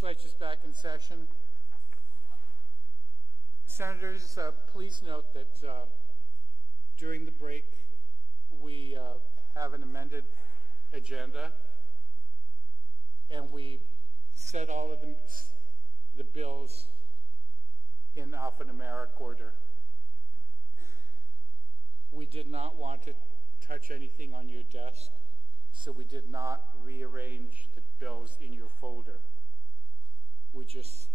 Legislature's back in session. Senators, please note that during the break we have an amended agenda, and we set all of the bills in alphanumeric order. We did not want to touch anything on your desk, so we did not rearrange the bills in your folder. We just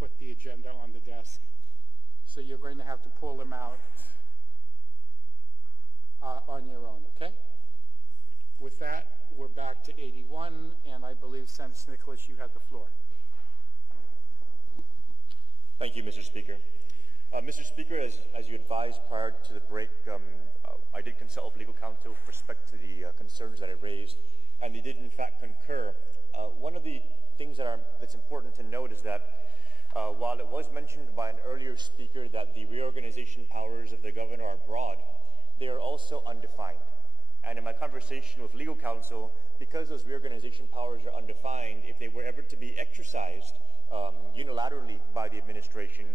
put the agenda on the desk. So you're going to have to pull them out on your own, okay? With that, we're back to 81, and I believe, Senator Nicholas, you have the floor. Thank you, Mr. Speaker. Mr. Speaker, as you advised prior to the break, I did consult with legal counsel with respect to the concerns that I raised, and they did in fact concur. One of the things that's important to note is that while it was mentioned by an earlier speaker that the reorganization powers of the governor are broad, they are also undefined. And in my conversation with legal counsel, because those reorganization powers are undefined, if they were ever to be exercised unilaterally by the administration,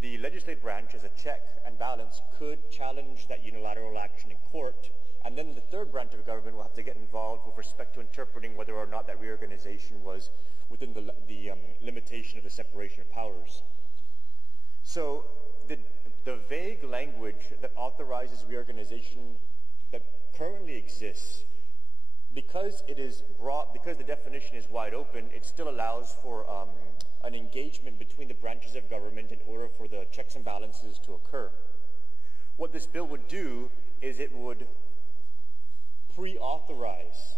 the legislative branch, as a check and balance, could challenge that unilateral action in court, and then the third branch of government will have to get involved with respect to interpreting whether or not that reorganization was within the limitation of the separation of powers. So the vague language that authorizes reorganization that currently exists, because it is broad, because the definition is wide open, it still allows for an engagement between the branches of government in order for the checks and balances to occur. What this bill would do is it would pre-authorize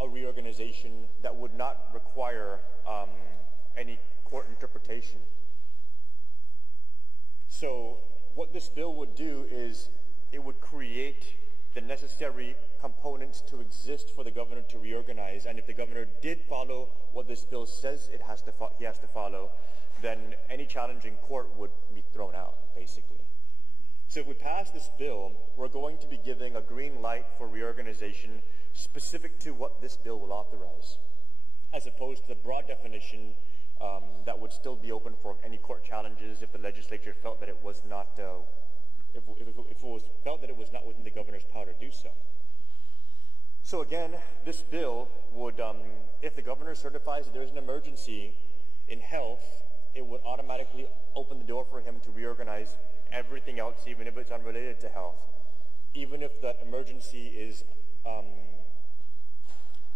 a reorganization that would not require any court interpretation. So what this bill would do is it would create the necessary components to exist for the governor to reorganize, and if the governor did follow what this bill says he has to follow, then any challenge in court would be thrown out, basically. So if we pass this bill, we're going to be giving a green light for reorganization specific to what this bill will authorize, as opposed to the broad definition that would still be open for any court challenges if the legislature felt that it was not if it was felt that it was not within the governor's power to do so. So again, this bill would, if the governor certifies that there's an emergency in health, it would automatically open the door for him to reorganize everything else, even if it's unrelated to health. Even if that emergency is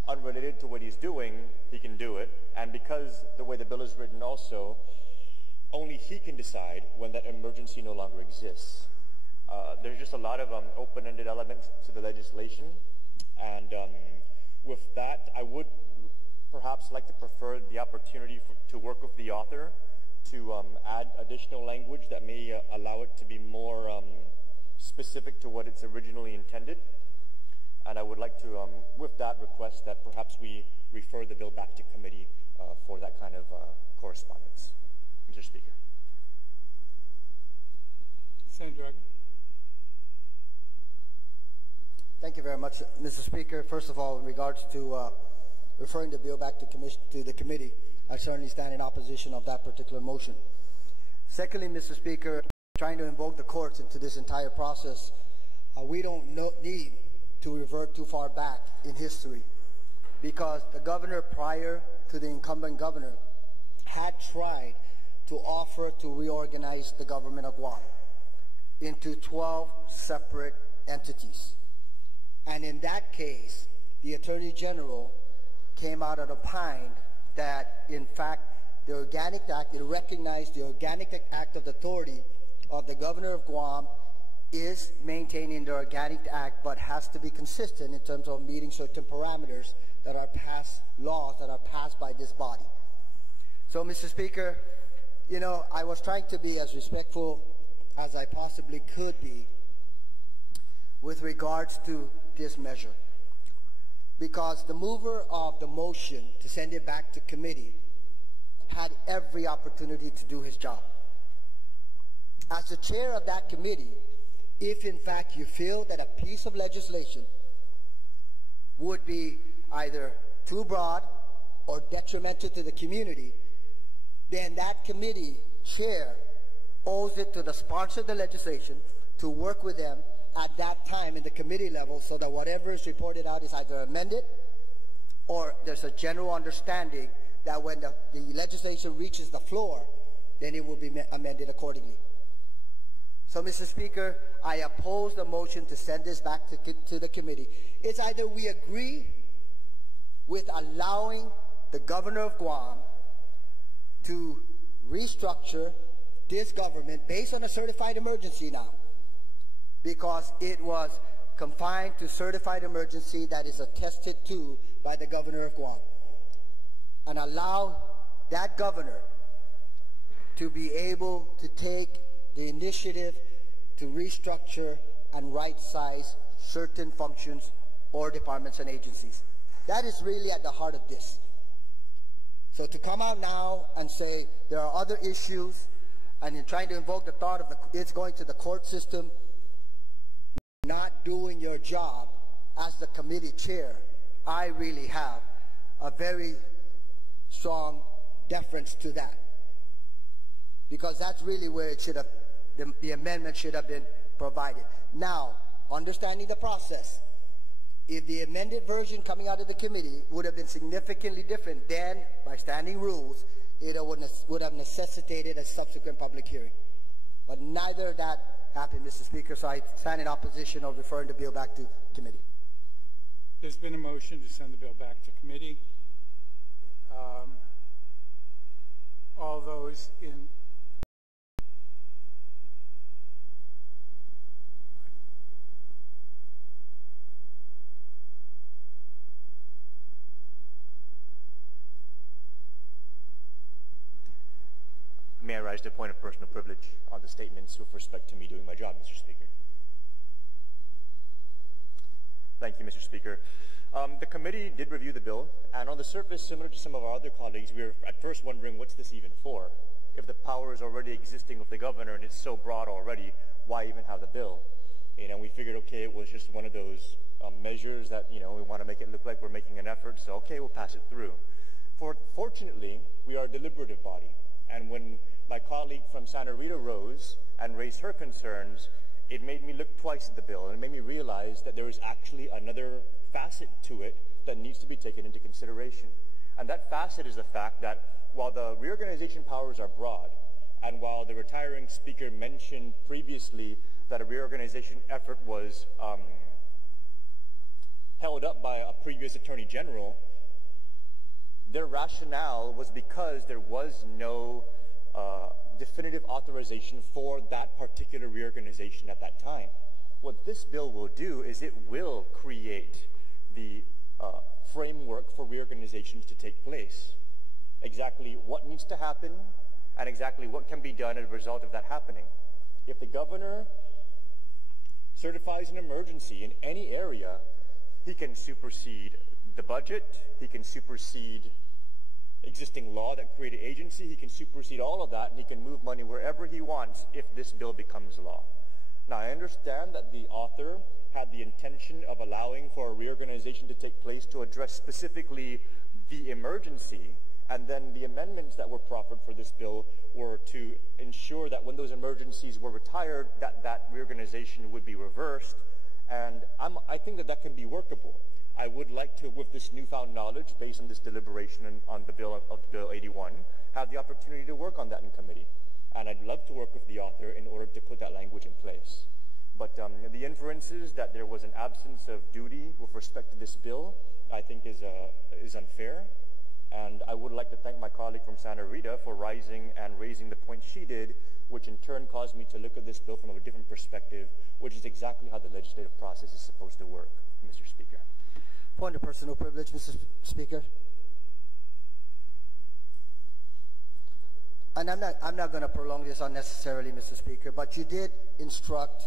unrelated to what he's doing, he can do it. And because the way the bill is written also, only he can decide when that emergency no longer exists. There's just a lot of open-ended elements to the legislation, and with that, I would perhaps like to prefer the opportunity to work with the author to add additional language that may allow it to be more specific to what it's originally intended. And I would like to, with that, request that perhaps we refer the bill back to committee for that kind of correspondence. Mr. Speaker. Senator Dragon. Thank you very much, Mr. Speaker. First of all, in regards to referring the bill back to the committee, I certainly stand in opposition of that particular motion. Secondly, Mr. Speaker, trying to invoke the courts into this entire process, we don't need to revert too far back in history, because the governor prior to the incumbent governor had tried to offer to reorganize the government of Guam into 12 separate entities. And in that case, the Attorney General came out and opined that, in fact, the Organic Act, it recognized the Organic Act of authority of the Governor of Guam is maintaining the Organic Act, but has to be consistent in terms of meeting certain parameters that are passed, laws that are passed by this body. So, Mr. Speaker, you know, I was trying to be as respectful as I possibly could be with regards to this measure, because the mover of the motion to send it back to committee had every opportunity to do his job. As the chair of that committee, if in fact you feel that a piece of legislation would be either too broad or detrimental to the community, then that committee chair owes it to the sponsor of the legislation to work with them at that time in the committee level so that whatever is reported out is either amended or there's a general understanding that when the legislation reaches the floor, then it will be amended accordingly. So, Mr. Speaker, I oppose the motion to send this back to the committee. It's either we agree with allowing the governor of Guam to restructure this government based on a certified emergency now, because it was confined to certified emergency that is attested to by the governor of Guam, and allow that governor to be able to take the initiative to restructure and right-size certain functions or departments and agencies. That is really at the heart of this. So to come out now and say there are other issues, and in trying to invoke the thought of it's going to the court system, not doing your job as the committee chair, I really have a very strong deference to that, because that's really where it should have, the amendment should have been provided. Now, understanding the process, if the amended version coming out of the committee would have been significantly different, then by standing rules, it would have necessitated a subsequent public hearing. But neither of that happened, Mr. Speaker, so I stand in opposition of referring the bill back to committee. There's been a motion to send the bill back to committee. All those in May I rise to a point of personal privilege on the statements with respect to me doing my job, Mr. Speaker? Thank you, Mr. Speaker. The committee did review the bill, and on the surface, similar to some of our other colleagues, we were at first wondering, what's this even for? If the power is already existing with the governor and it's so broad already, why even have the bill? We figured, okay, it was just one of those measures that, we want to make it look like we're making an effort, so okay, we'll pass it through. Fortunately, we are a deliberative body, and when my colleague from Santa Rita rose and raised her concerns, it made me look twice at the bill, and it made me realize that there is actually another facet to it that needs to be taken into consideration. And that facet is the fact that while the reorganization powers are broad, and while the retiring speaker mentioned previously that a reorganization effort was held up by a previous Attorney General, their rationale was because there was no definitive authorization for that particular reorganization at that time. What this bill will do is it will create the framework for reorganizations to take place. Exactly what needs to happen and exactly what can be done as a result of that happening. If the governor certifies an emergency in any area, he can supersede the budget, he can supersede existing law that created agency, he can supersede all of that, and he can move money wherever he wants if this bill becomes law. Now, I understand that the author had the intention of allowing for a reorganization to take place to address specifically the emergency, and then the amendments that were proffered for this bill were to ensure that when those emergencies were retired, that reorganization would be reversed, and I think that can be workable. I would like to, with this newfound knowledge, based on this deliberation on the bill of Bill 81, have the opportunity to work on that in committee. And I'd love to work with the author in order to put that language in place. But the inferences that there was an absence of duty with respect to this bill, I think is unfair. And I would like to thank my colleague from Santa Rita for rising and raising the point she did, which in turn caused me to look at this bill from a different perspective, which is exactly how the legislative process is supposed to work, Mr. Speaker. Point of personal privilege, Mr. Speaker. And I'm not going to prolong this unnecessarily, Mr. Speaker, but you did instruct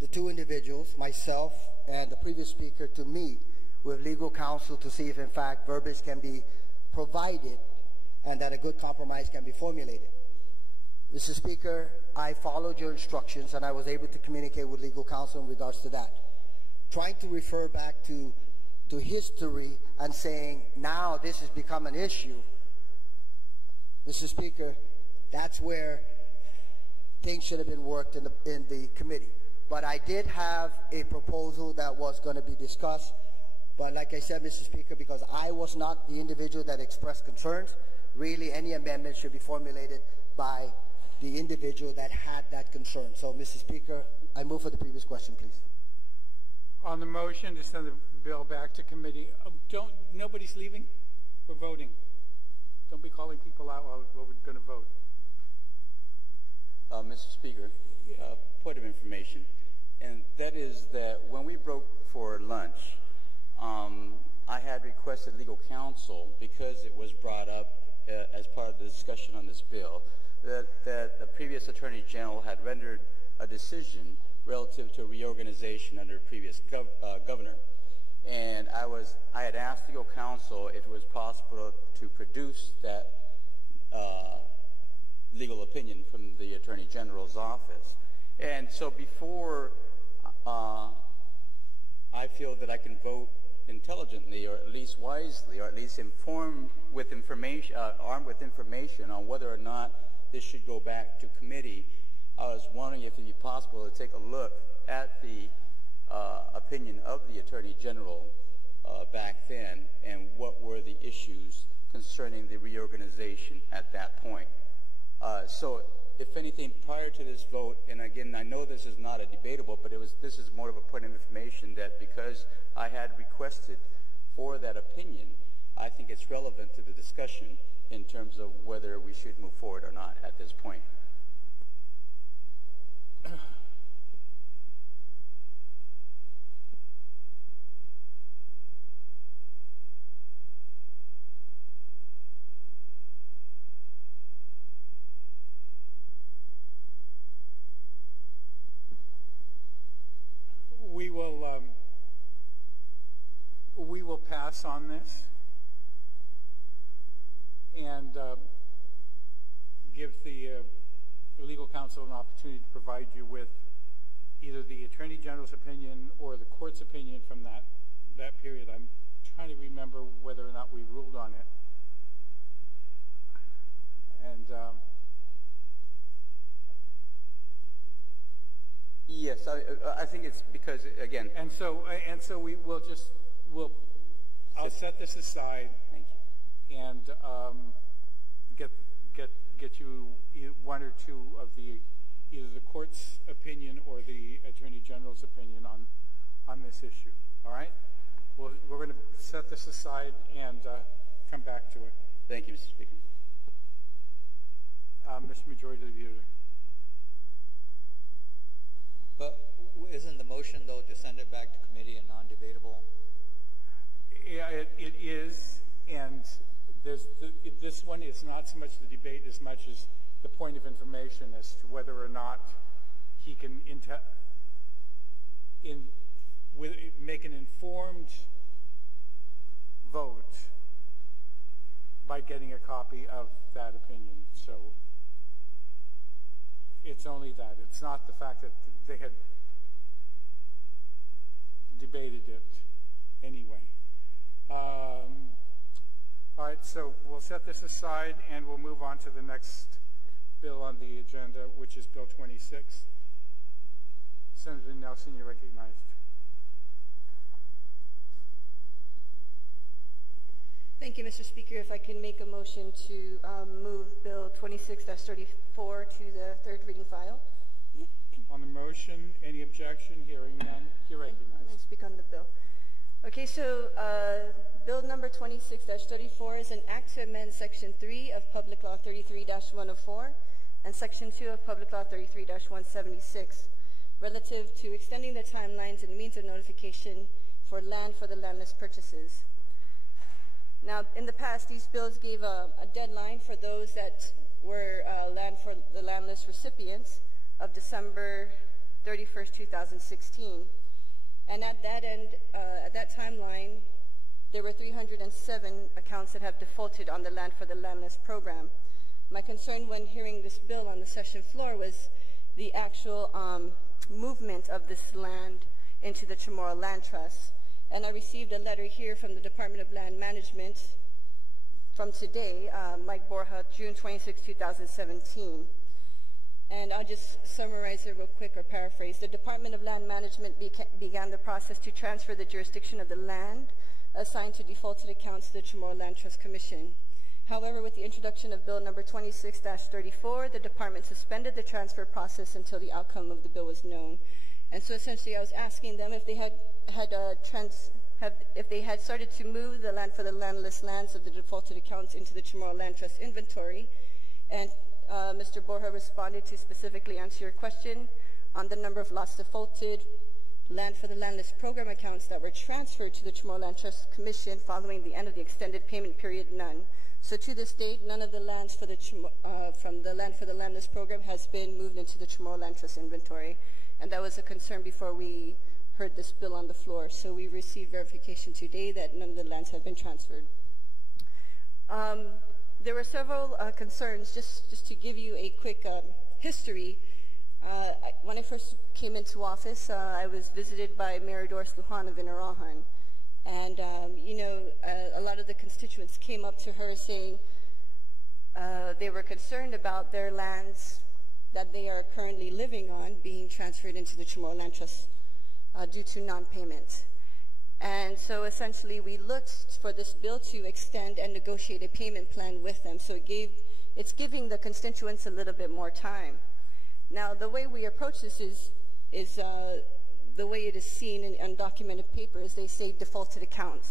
the two individuals, myself and the previous speaker, to meet with legal counsel to see if, in fact, verbiage can be provided and that a good compromise can be formulated. Mr. Speaker, I followed your instructions and I was able to communicate with legal counsel in regards to that, trying to refer back to to history and saying now this has become an issue, Mr. Speaker, that's where things should have been worked in the committee. But I did have a proposal that was going to be discussed. But like I said, Mr. Speaker, because I was not the individual that expressed concerns, really any amendment should be formulated by the individual that had that concern. So, Mr. Speaker, I move for the previous question, please. On the motion to send the bill back to committee, nobody's leaving? We're voting. Don't be calling people out while we're going to vote. Mr. Speaker, point of information, and that is that when we broke for lunch, I had requested legal counsel because it was brought up as part of the discussion on this bill that the previous Attorney General had rendered a decision relative to reorganization under the previous governor. And I had asked legal counsel if it was possible to produce that legal opinion from the Attorney General's office. And so before I feel that I can vote intelligently, or at least wisely, or at least armed with information on whether or not this should go back to committee, I was wondering if it would be possible to take a look at the opinion of the Attorney General back then, and what were the issues concerning the reorganization at that point. So if anything, prior to this vote, and again, I know this is not a debatable, but this is more of a point of information that because I had requested for that opinion, I think it's relevant to the discussion in terms of whether we should move forward or not at this point. We will pass on this and give the legal counsel an opportunity to provide you with either the Attorney General's opinion or the court's opinion from that period. I'm trying to remember whether or not we ruled on it. And yes, I think it's because, again. And so I'll set this aside. Thank you. And get you one or two of either the court's opinion or the Attorney General's opinion on this issue. All right? We're going to set this aside and come back to it. Thank you, Mr. Speaker. Mr. Majority Leader. But isn't the motion, though, to send it back to committee a non-debatable? Yeah, it is, and this one is not so much the debate as much as the point of information as to whether or not he can make an informed vote by getting a copy of that opinion. So it's only that. It's not the fact that they had debated it anyway. All right, so we'll set this aside and we'll move on to the next bill on the agenda, which is Bill 26. Senator Nelson, you're recognized. Thank you, Mr. Speaker. If I can make a motion to move Bill 26-34 to the third reading file. On the motion, any objection? Hearing none, you're recognized. I speak on the bill. Okay, so Bill number 26-34 is an act to amend Section 3 of Public Law 33-104 and Section 2 of Public Law 33-176 relative to extending the timelines and means of notification for land for the landless purchases. Now, in the past, these bills gave a deadline for those that were land for the landless recipients of December 31st, 2016. And at that end, at that timeline, there were 307 accounts that have defaulted on the Land for the Landless program. My concern when hearing this bill on the session floor was the actual movement of this land into the Chamorro Land Trust. And I received a letter here from the Department of Land Management from today, Mike Borja, June 26, 2017. And I'll just summarize it real quick or paraphrase. The Department of Land Management began the process to transfer the jurisdiction of the land assigned to defaulted accounts to the Chamorro Land Trust Commission. However, with the introduction of Bill number 26-34, the department suspended the transfer process until the outcome of the bill was known. And so essentially I was asking them if they had started to move the land for the landless lands of the defaulted accounts into the Chamorro Land Trust inventory. And Mr. Borja responded to specifically answer your question on the number of lots defaulted land for the landless program accounts that were transferred to the Chamorro Land Trust Commission following the end of the extended payment period, none. So to this date, none of the lands for the from the land for the landless program has been moved into the Chamorro Land Trust inventory. And that was a concern before we heard this bill on the floor. So we received verification today that none of the lands have been transferred. There were several concerns. Just to give you a quick history, when I first came into office, I was visited by Mayor Doris Lujan of Inarajan. And, a lot of the constituents came up to her saying they were concerned about their lands that they are currently living on being transferred into the Chamorro Land Trust due to non-payment. And so essentially we looked for this bill to extend and negotiate a payment plan with them. So it's giving the constituents a little bit more time. Now the way we approach this is the way it is seen in undocumented papers. They say defaulted accounts.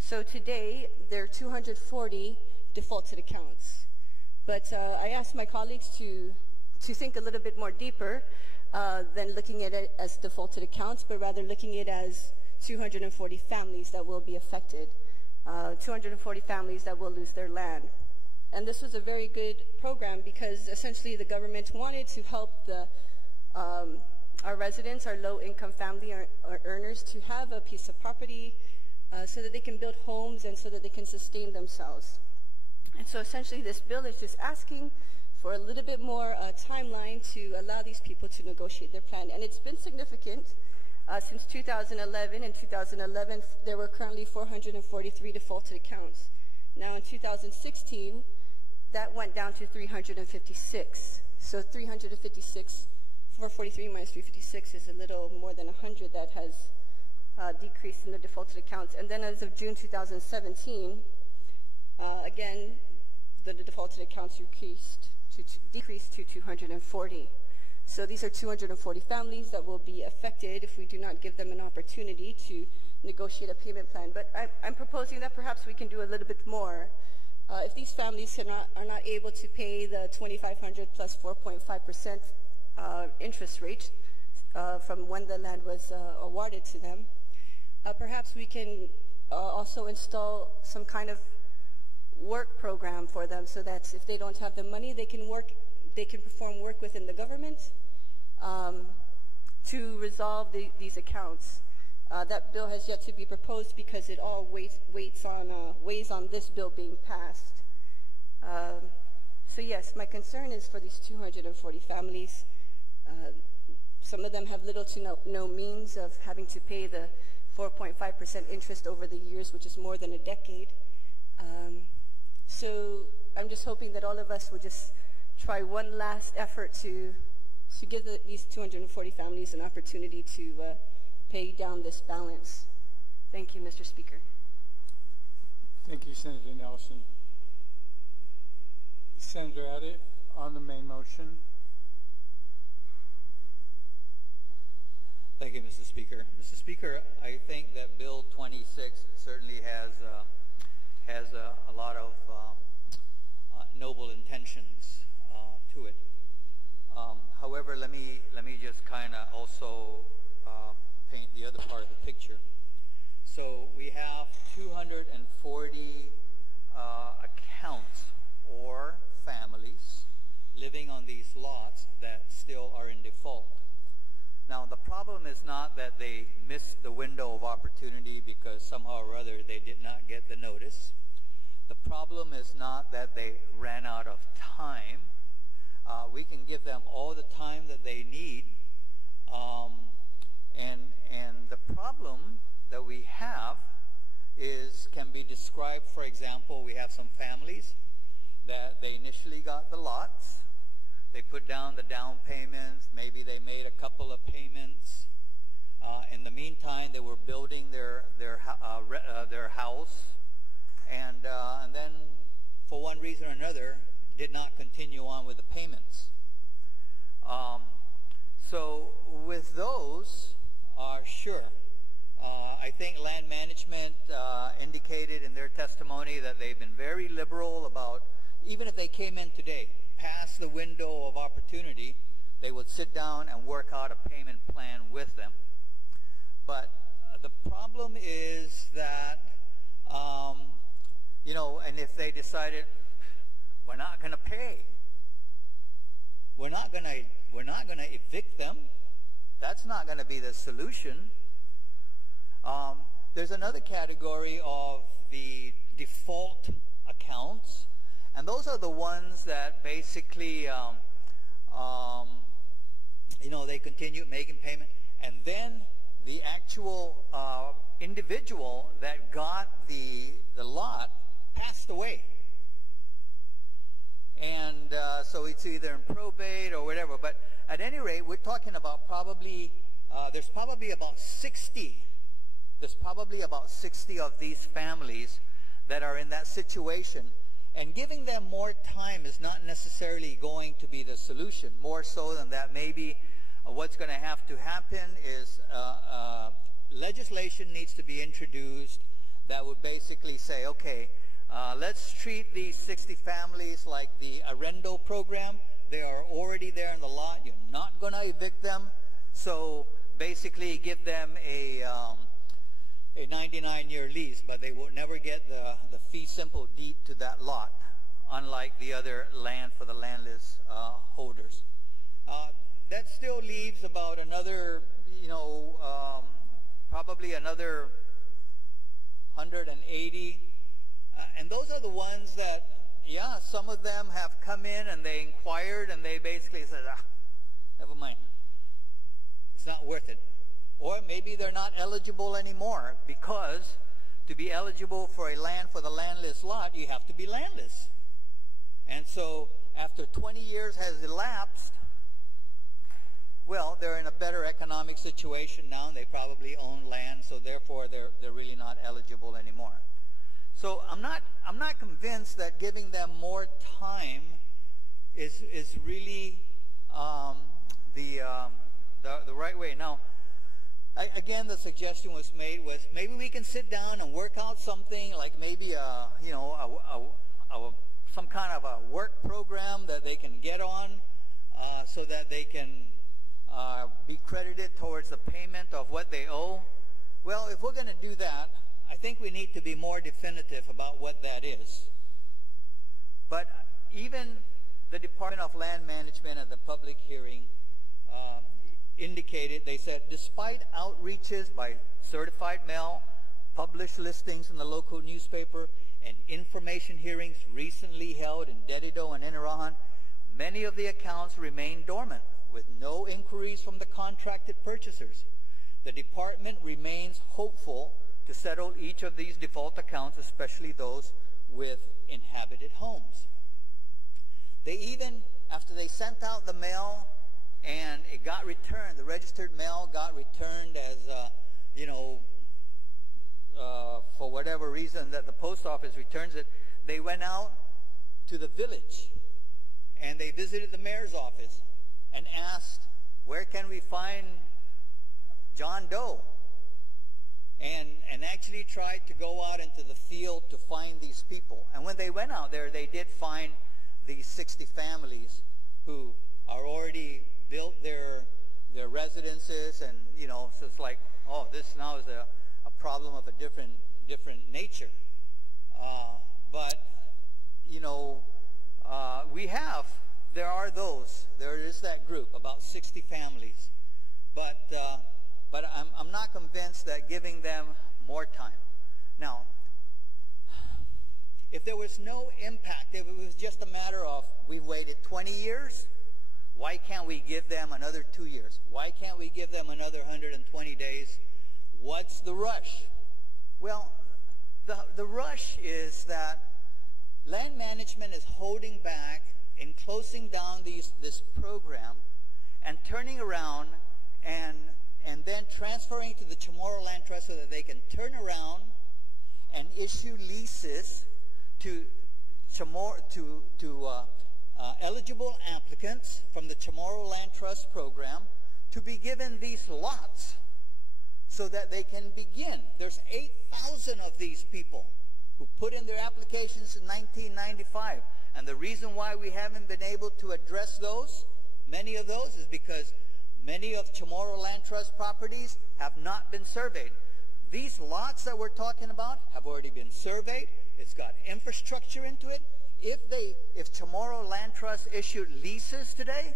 So today there are 240 defaulted accounts. But I asked my colleagues to think a little bit more deeper than looking at it as defaulted accounts, but rather looking at it as 240 families that will be affected, 240 families that will lose their land. And this was a very good program because essentially the government wanted to help our residents, our low-income family earners, to have a piece of property so that they can build homes and so that they can sustain themselves. And so essentially this bill is just asking for a little bit more timeline to allow these people to negotiate their plan. And it's been significant. Since 2011, in 2011, there were currently 443 defaulted accounts. Now in 2016, that went down to 356. So 356, 443 minus 356 is a little more than 100 that has decreased in the defaulted accounts. And then as of June 2017, again, the defaulted accounts decreased to 240. So these are 240 families that will be affected if we do not give them an opportunity to negotiate a payment plan. But I'm proposing that perhaps we can do a little bit more. If these families are not able to pay the $2,500 plus 4.5% interest rate from when the land was awarded to them, perhaps we can also install some kind of work program for them so that if they don't have the money, they can perform work within the government to resolve these accounts. That bill has yet to be proposed because it all weighs on this bill being passed. So yes, my concern is for these 240 families. Some of them have little to no means of having to pay the 4.5% interest over the years, which is more than a decade. So I'm just hoping that all of us will just try one last effort to give these 240 families an opportunity to pay down this balance. Thank you, Mr. Speaker. Thank you, Senator Nelson. Senator Addett, on the main motion. Thank you, Mr. Speaker. Mr. Speaker, I think that Bill 26 certainly has a lot of noble intentions to it. However, let me just kind of also paint the other part of the picture. So we have 240 accounts or families living on these lots that still are in default. Now, the problem is not that they missed the window of opportunity because somehow or other they did not get the notice. The problem is not that they ran out of time. We can give them all the time that they need. And the problem that we have can be described. For example, we have some families that they initially got the lots. They put down the down payments. Maybe they made a couple of payments. In the meantime, they were building their house, and then for one reason or another, did not continue on with the payments. So with those, sure. I think land management indicated in their testimony that they've been very liberal about, even if they came in today, past the window of opportunity, they would sit down and work out a payment plan with them. But the problem is that, and if they decided, we're not going to pay, we're not going to evict them, that's not going to be the solution. There's another category of the default accounts, and those are the ones that basically, they continue making payment, and then the actual individual that got the lot passed away. And so it's either in probate or whatever. But at any rate, we're talking about there's probably about 60 of these families that are in that situation. And giving them more time is not necessarily going to be the solution. More so than that, maybe what's going to have to happen is legislation needs to be introduced that would basically say, okay, let's treat these 60 families like the Arrendo program. They are already there in the lot. You're not going to evict them. So basically give them a 99-year lease, but they will never get the fee simple deed to that lot, unlike the other land for the landless holders. That still leaves about another, probably another 180. And those are the ones that, some of them have come in and they inquired and they basically said, never mind. It's not worth it. Or maybe they're not eligible anymore, because to be eligible for a land for the landless lot, you have to be landless. And so after 20 years has elapsed, well, they're in a better economic situation now, and they probably own land, so therefore they're really not eligible anymore. So I'm not convinced that giving them more time is really the right way. Now, again, the suggestion was made was maybe we can sit down and work out something like maybe some kind of a work program that they can get on, so that they can be credited towards the payment of what they owe. Well, if we're going to do that, I think we need to be more definitive about what that is. But even the Department of Land Management at the public hearing indicated, they said, despite outreaches by certified mail, published listings in the local newspaper, and information hearings recently held in Dedido and Inarajan, many of the accounts remain dormant with no inquiries from the contracted purchasers. The department remains hopeful to settle each of these default accounts, especially those with inhabited homes. They even, after they sent out the mail and it got returned, the registered mail got returned as, for whatever reason that the post office returns it, they went out to the village and they visited the mayor's office and asked, where can we find John Doe? And actually tried to go out into the field to find these people. And when they went out there, they did find these 60 families who are already built their residences, and so it's like, oh, this now is a problem of a different nature. But there is that group, about 60 families. But I'm not convinced that giving them more time. Now, if there was no impact, if it was just a matter of we've waited 20 years, why can't we give them another 2 years? Why can't we give them another 120 days? What's the rush? Well, the rush is that land management is holding back in closing down this program and turning around and then transferring to the Chamorro Land Trust so that they can turn around and issue leases to eligible applicants from the Chamorro Land Trust program to be given these lots so that they can begin. There's 8,000 of these people who put in their applications in 1995. And the reason why we haven't been able to address those, many of those, is because many of Chamorro Land Trust properties have not been surveyed. These lots that we're talking about have already been surveyed. It's got infrastructure into it. If Chamorro Land Trust issued leases today,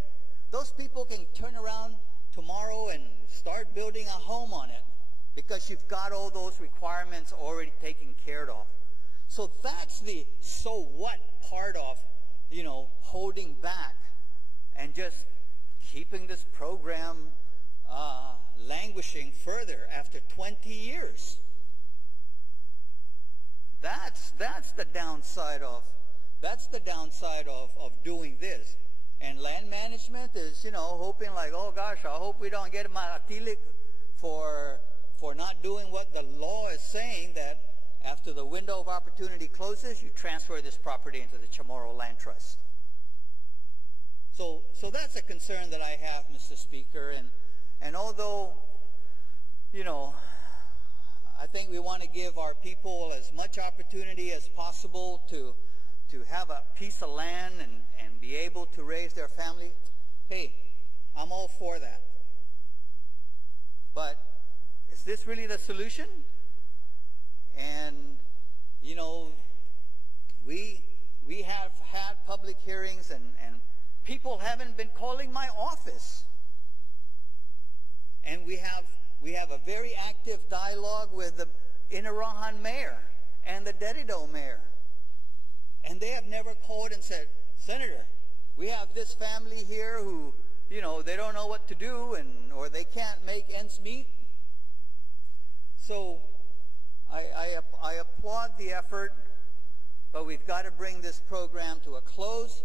those people can turn around tomorrow and start building a home on it because you've got all those requirements already taken care of. So that's the so what part of, holding back and just keeping this program languishing further after 20 years. That's the downside of doing this. And land management is, hoping like, oh gosh, I hope we don't get matilik for not doing what the law is saying, that after the window of opportunity closes, you transfer this property into the Chamorro Land Trust. So that's a concern that I have, Mr. Speaker. And although, I think we want to give our people as much opportunity as possible to have a piece of land and be able to raise their family, hey, I'm all for that. But is this really the solution? And, we have had public hearings and people haven't been calling my office. And we have a very active dialogue with the Inarajan mayor and the Dedido mayor. And they have never called and said, Senator, we have this family here who, they don't know what to do or they can't make ends meet. So I applaud the effort, but we've got to bring this program to a close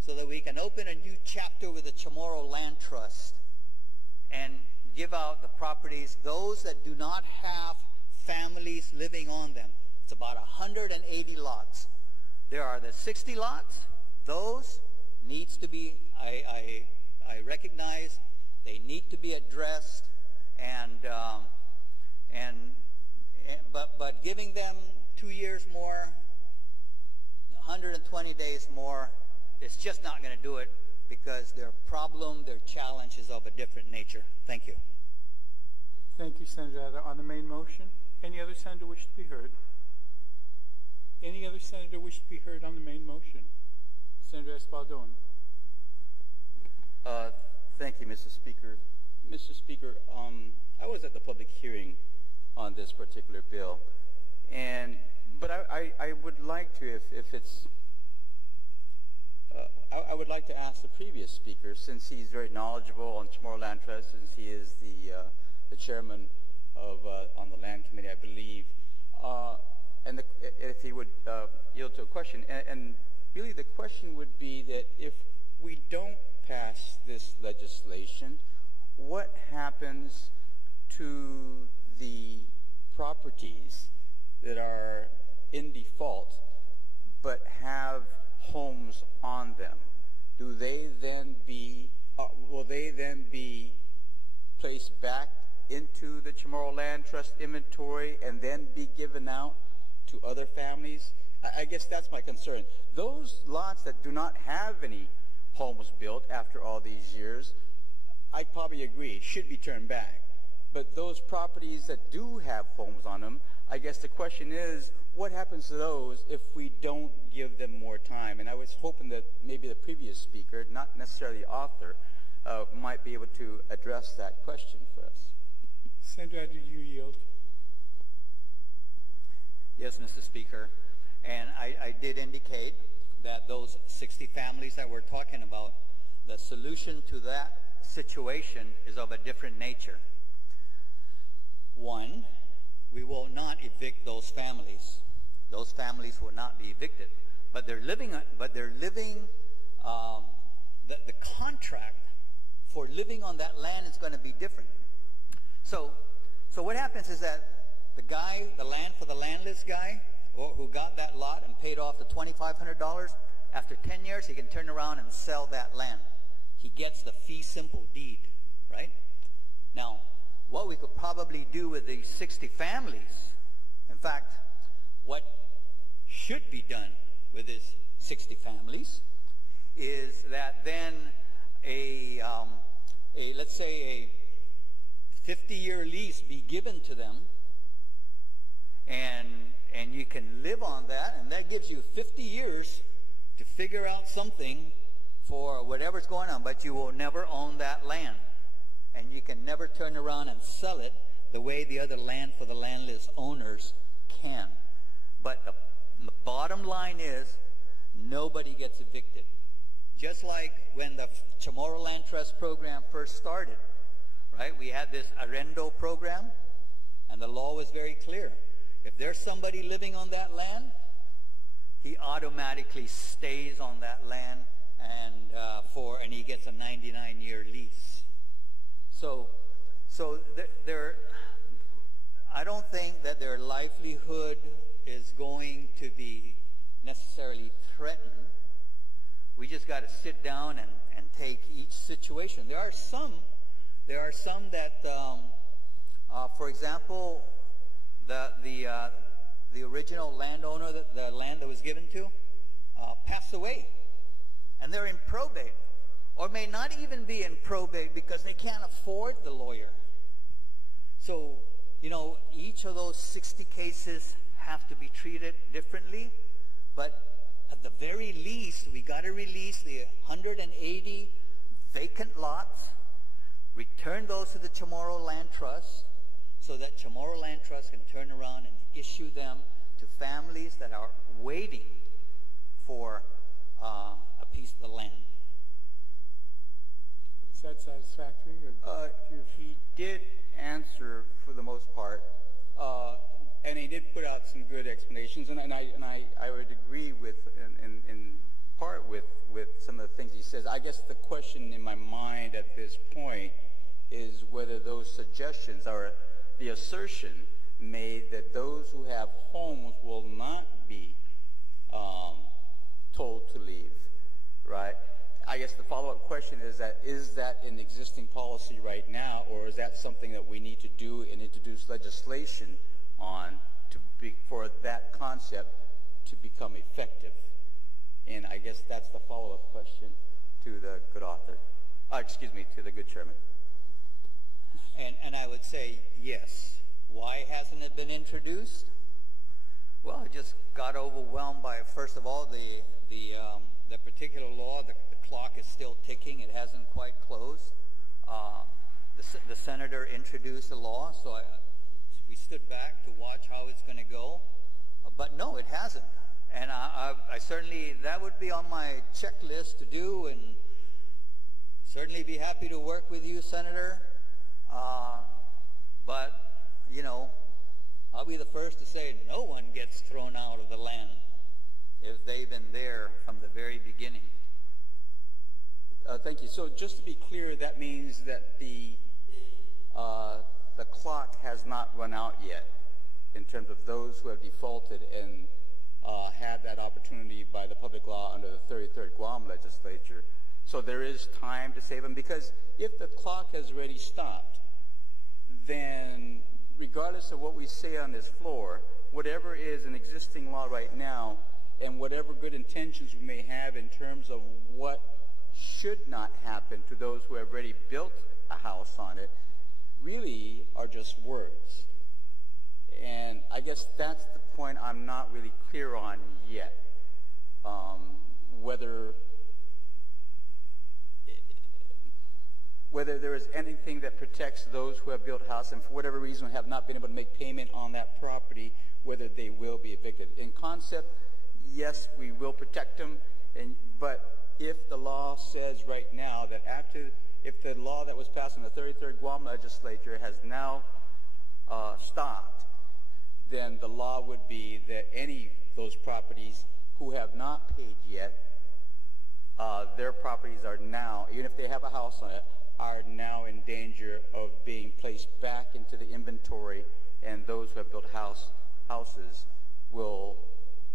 so that we can open a new chapter with the Chamorro Land Trust and give out the properties, those that do not have families living on them. It's about 180 lots. There are the 60 lots. Those needs to be, I recognize, they need to be addressed, but giving them 2 years more, 120 days more, it's just not going to do it because their problem, their challenge is of a different nature. Thank you. Thank you, Senator. On the main motion, any other senator wish to be heard? Any other senator wish to be heard on the main motion? Senator Espaldon. Thank you, Mr. Speaker. Mr. Speaker, I was at the public hearing on this particular bill, but I would like to, if it's, I would like to ask the previous speaker, since he's very knowledgeable on Chamorro Land Trust, since he is the chairman of on the Land Committee, I believe, and if he would yield to a question, and really the question would be that if we don't pass this legislation, what happens to the properties that are in default but have homes on them? Do they then will they then be placed back into the Chamorro Land Trust inventory and then be given out to other families? I guess that's my concern. Those lots that do not have any homes built after all these years, I probably agree, should be turned back. But those properties that do have homes on them, I guess the question is, what happens to those if we don't give them more time? And I was hoping that maybe the previous speaker, not necessarily the author, might be able to address that question for us. Senator, do you yield? Yes, Mr. Speaker. And I did indicate that those 60 families that we're talking about, the solution to that situation is of a different nature. One, we will not evict those families. Those families will not be evicted, but they're living. The contract for living on that land is going to be different. So what happens is that the guy, the land for the landless guy, who got that lot and paid off the $2,500, after 10 years he can turn around and sell that land. He gets the fee simple deed, right? Now, what we could probably do with these 60 families, in fact, what should be done with these 60 families is that then let's say a 50-year lease be given to them, and you can live on that, and that gives you 50 years to figure out something for whatever's going on, but you will never own that land, and you can never turn around and sell it the way the other land for the landless owners can. But the bottom line is nobody gets evicted. Just like when the Chamorro Land Trust program first started, right? We had this arrendo program, and the law was very clear. If there's somebody living on that land, he automatically stays on that land, and he gets a 99-year lease. So I don't think that their livelihood is going to be necessarily threatened. We just got to sit down and take each situation. There are some that, for example, the original landowner, the land that was given to, passed away, and they're in probate, or may not even be in probate because they can't afford the lawyer. So, each of those 60 cases have to be treated differently, but at the very least, we got to release the 180 vacant lots, return those to the Chamorro Land Trust, so that Chamorro Land Trust can turn around and issue them to families that are waiting for a piece of the land. Is that satisfactory? He did answer for the most part, and he did put out some good explanations, and I would agree with in part with some of the things he says. I guess the question in my mind at this point is whether those suggestions or the assertion made that those who have homes will not be told to leave, right? I guess the follow-up question is that an existing policy right now, or is that something that we need to do and introduce legislation on for that concept to become effective? And I guess that's the follow-up question to the good author. To the good chairman. And I would say yes. Why hasn't it been introduced? Well, I just got overwhelmed by, first of all, the particular law. The clock is still ticking. It hasn't quite closed. The senator introduced a law, so we stood back to watch how it's going to go. But no, it hasn't. And I certainly, that would be on my checklist to do, and certainly be happy to work with you, Senator. But, I'll be the first to say no one gets thrown out of the land if they've been there from the very beginning. Thank you. So just to be clear, that means that the clock has not run out yet in terms of those who have defaulted and had that opportunity by the public law under the 33rd Guam Legislature. So there is time to save them, because if the clock has already stopped, then regardless of what we say on this floor, whatever is an existing law right now, and whatever good intentions we may have in terms of what should not happen to those who have already built a house on it, really are just words. And I guess that's the point I'm not really clear on yet. Whether there is anything that protects those who have built a house and for whatever reason have not been able to make payment on that property, whether they will be evicted. In concept, yes, we will protect them, but if the law says right now that if the law that was passed in the 33rd Guam Legislature has now stopped, then the law would be that any of those properties who have not paid yet, their properties are now, even if they have a house on it, are now in danger of being placed back into the inventory, and those who have built houses will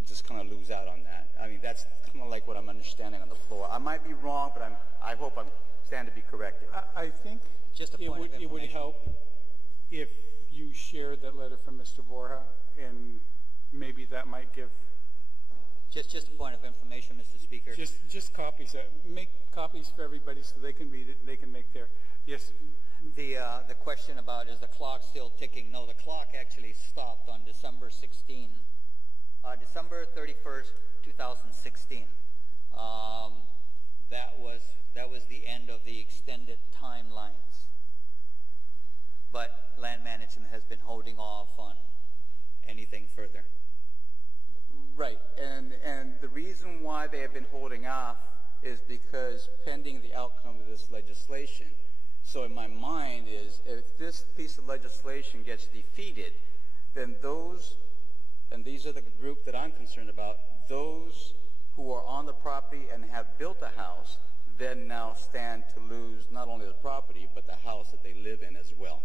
just kind of lose out on that. I mean, that's kind of like what I'm understanding on the floor. I might be wrong, but I hope I'm stand to be corrected. I think Just a point of it would information. help if you shared that letter from Mr. Borja, and maybe that might give Just a point of information, Mr. Speaker. just copies. Make copies for everybody so they can read it. They can make their yes. The question about is the clock still ticking? No, the clock actually stopped on December 16, December 31st, 2016. That was the end of the extended timelines. But land management has been holding off on anything further. Right, and the reason why they have been holding off is because pending the outcome of this legislation. So in my mind is, if this piece of legislation gets defeated, then those, and these are the group that I'm concerned about, those who are on the property and have built a house, then now stand to lose not only the property, but the house that they live in as well.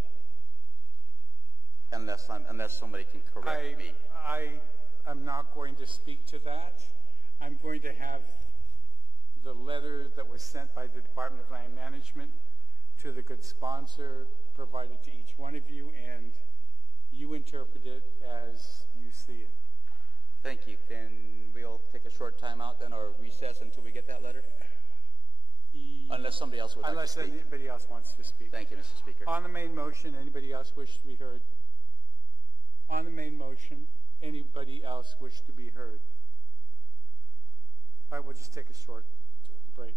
Unless somebody can correct me. I'm not going to speak to that. I'm going to have the letter that was sent by the Department of Land Management to the good sponsor provided to each one of you, and you interpret it as you see it. Thank you. Then we'll take a short time out then, or recess until we get that letter? Unless somebody else would like to speak. Unless anybody else wants to speak. Thank you, Mr. Speaker. On the main motion, anybody else wish to be heard? On the main motion, anybody else wish to be heard? All right, we'll just take a short break.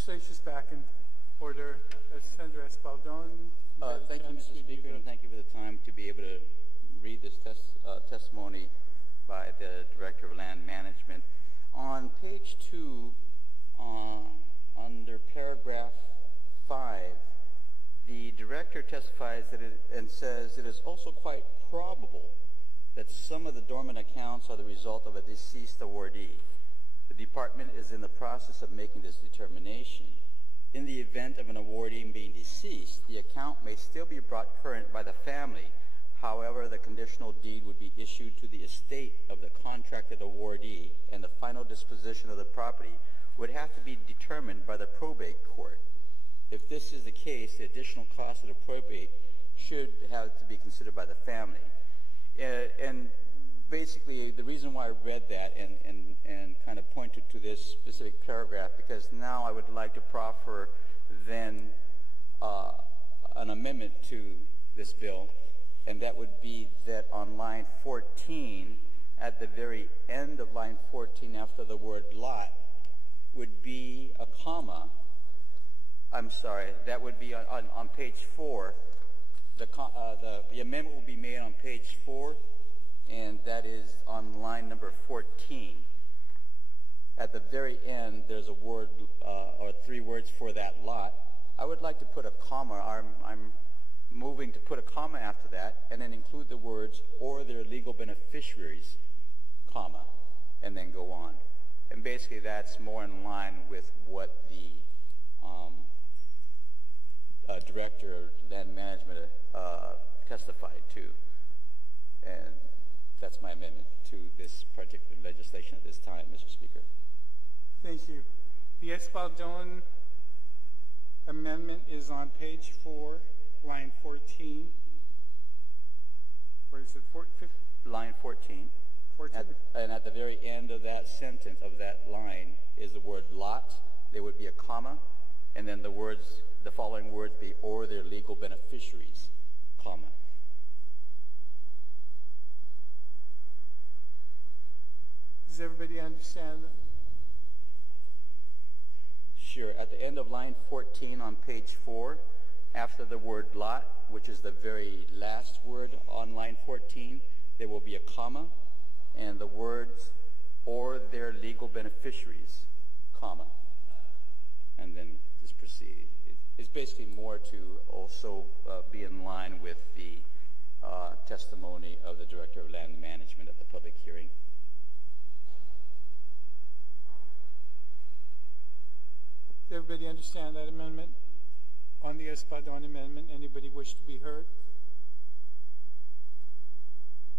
legislature's back in order. Senator Espaldon. Thank you, Mr. Speaker, and thank you for the time to be able to read this testimony by the Director of Land Management. On page 2, under paragraph 5, the Director testifies that and says it is also quite probable that some of the dormant accounts are the result of a deceased awardee. The Department is in the process of making this determination. In the event of an awardee being deceased, the account may still be brought current by the family. However, the conditional deed would be issued to the estate of the contracted awardee, and the final disposition of the property would have to be determined by the probate court. If this is the case, the additional cost of the probate should have to be considered by the family. And basically, the reason why I read that and kind of pointed to this specific paragraph, because now I would like to proffer then an amendment to this bill, and that would be that on line 14, at the very end of line 14, after the word lot, would be a comma. I'm sorry, that would be on page 4. The amendment will be made on page 4, and that is on line number 14. At the very end, there's a word or 3 words for that lot. I would like to put a comma. I'm moving to put a comma after that, and then include the words or their legal beneficiaries, comma, and then go on. And basically, that's more in line with what the Director of Land Management testified to. And that's my amendment to this particular legislation at this time, Mr. Speaker. Thank you. The Espaldon amendment is on page 4, line 14. Where is it? Line 14. 14. And at the very end of that sentence, of that line, is the word lot. There would be a comma, and then the following words be or their legal beneficiaries, comma. Does everybody understand that? Sure. At the end of line 14 on page 4, after the word lot, which is the very last word on line 14, there will be a comma, and the words or their legal beneficiaries, comma. And then just proceed. It's basically more to also be in line with the testimony of the Director of Land Management at the public hearing. Does everybody understand that amendment? On the Espaldon amendment, anybody wish to be heard?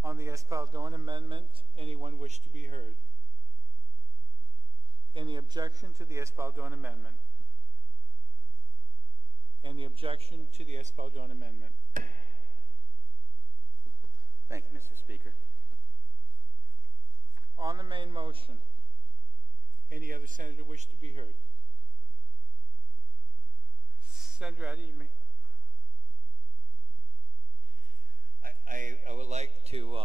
On the Espaldon amendment, anyone wish to be heard? Any objection to the Espaldon amendment? Any objection to the Espaldon amendment? Thank you, Mr. Speaker. On the main motion, any other senator wish to be heard? Senator Addy, you may. I would like to,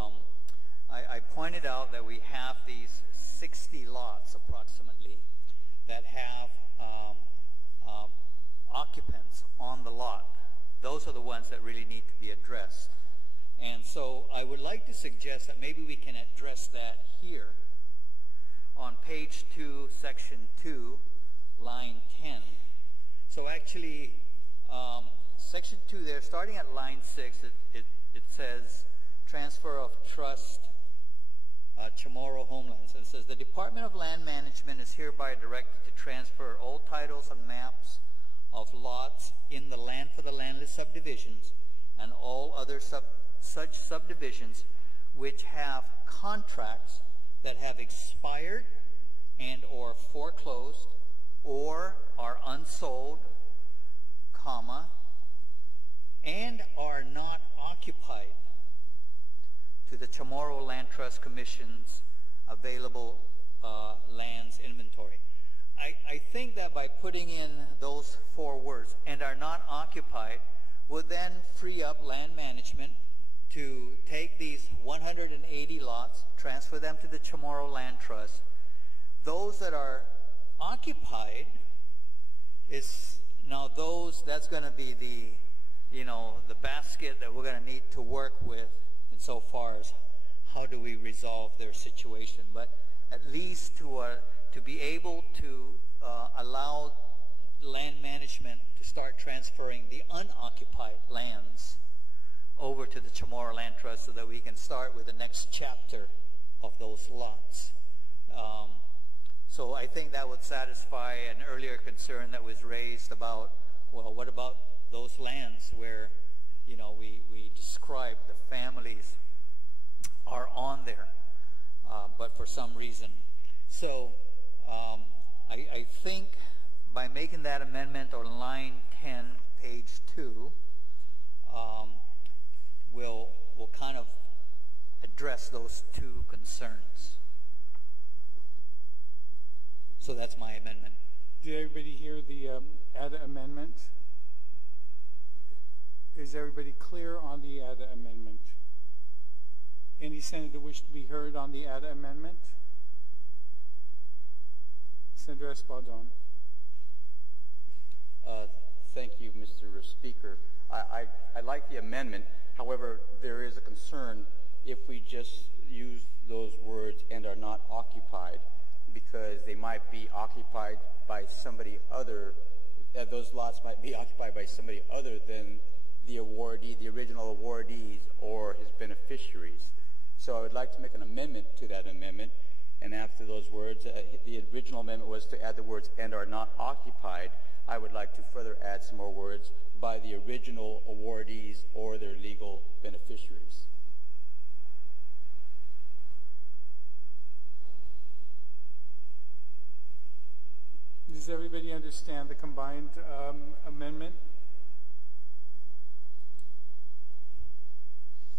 I pointed out that we have these 60 lots approximately that have occupants on the lot. Those are the ones that really need to be addressed. And so I would like to suggest that maybe we can address that here on page 2, section 2, line 10. So actually, section 2 there, starting at line 6, it says transfer of trust, Chamorro Homelands. It says the Department of Land Management is hereby directed to transfer all titles and maps of lots in the land for the landless subdivisions and all other such subdivisions which have contracts that have expired and or foreclosed or are unsold, comma, and are not occupied to the Chamorro Land Trust Commission's available lands inventory. I think that by putting in those 4 words, and are not occupied, would then free up land management to take these 180 lots, transfer them to the Chamorro Land Trust. Those that are occupied is now that's going to be the basket that we're going to need to work with insofar as how do we resolve their situation. But at least to be able to allow land management to start transferring the unoccupied lands over to the Chamorro Land Trust so that we can start with the next chapter of those lots. So I think that would satisfy an earlier concern that was raised about, well, what about those lands where, we describe the families are on there, but for some reason. So I think by making that amendment on line 10, page 2, we'll kind of address those two concerns. So that's my amendment. Did everybody hear the ADA amendment? Is everybody clear on the ADA amendment? Any senator wish to be heard on the ADA amendment? Senator Espadon. Thank you, Mr. Speaker. I like the amendment. However, there is a concern if we just use those words "and are not occupied," because they might be occupied by somebody other. Those lots might be occupied by somebody other than the awardee, the original awardees, or his beneficiaries. So I would like to make an amendment to that amendment. And after those words, the original amendment was to add the words "and are not occupied." I would like to further add some more words "by the original awardees or their legal beneficiaries." Does everybody understand the combined amendment?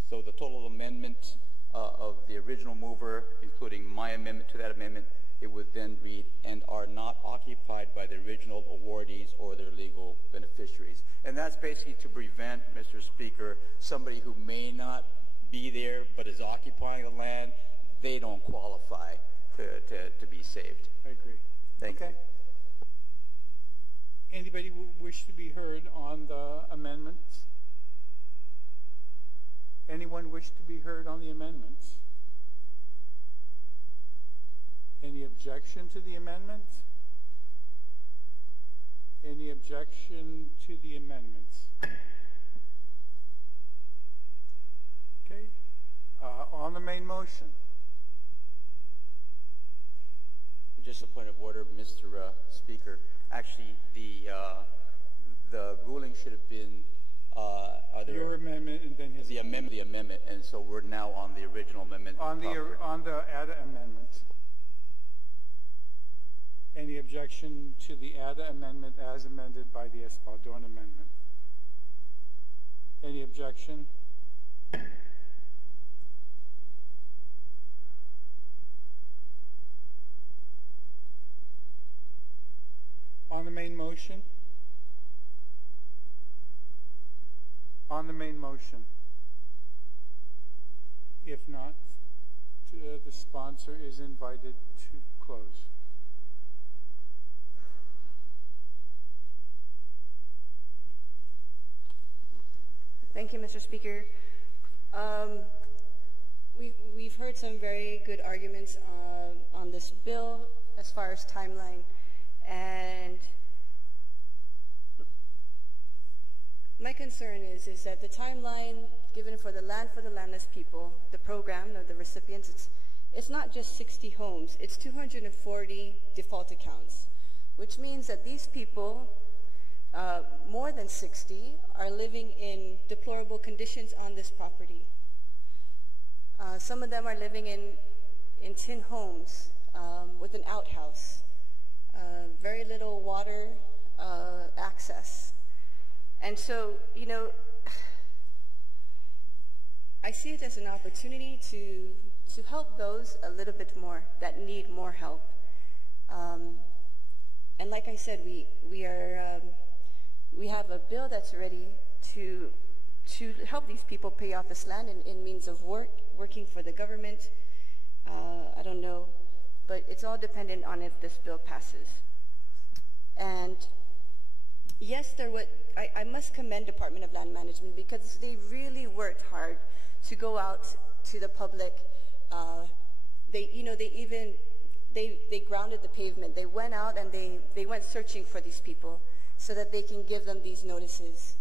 So the total amendment of the original mover, including my amendment to that amendment, it would then read "and are not occupied by the original awardees or their legal beneficiaries." And that's basically to prevent, Mr. Speaker, somebody who may not be there but is occupying the land, they don't qualify to be saved. I agree. Thank you. Anybody wish to be heard on the amendments? Anyone wish to be heard on the amendments? Any objection to the amendment? Any objection to the amendments? Okay. On the main motion. Just a point of order, Mr. Speaker. Actually, the ruling should have been your amendment and then his. The amendment, and so we're now on the original amendment. On the ADA amendment. Any objection to the ADA amendment as amended by the Espadon amendment? Any objection? On the main motion? On the main motion. If not, the sponsor is invited to close. Thank you, Mr. Speaker. We've heard some very good arguments on this bill as far as timeline. And my concern is that the timeline given for the landless people, the program of the recipients, it's not just 60 homes, it's 240 default accounts, which means that these people, more than 60, are living in deplorable conditions on this property. Some of them are living in tin homes with an outhouse, very little water access. And so, I see it as an opportunity to help those a little bit more that need more help. And like I said, we have a bill that's ready to help these people pay off this land in means of working for the government. I don't know, but it's all dependent on if this bill passes. And Yes, I must commend Department of Land Management because they really worked hard to go out to the public. They grounded the pavement. They went out and they went searching for these people so that they can give them these notices.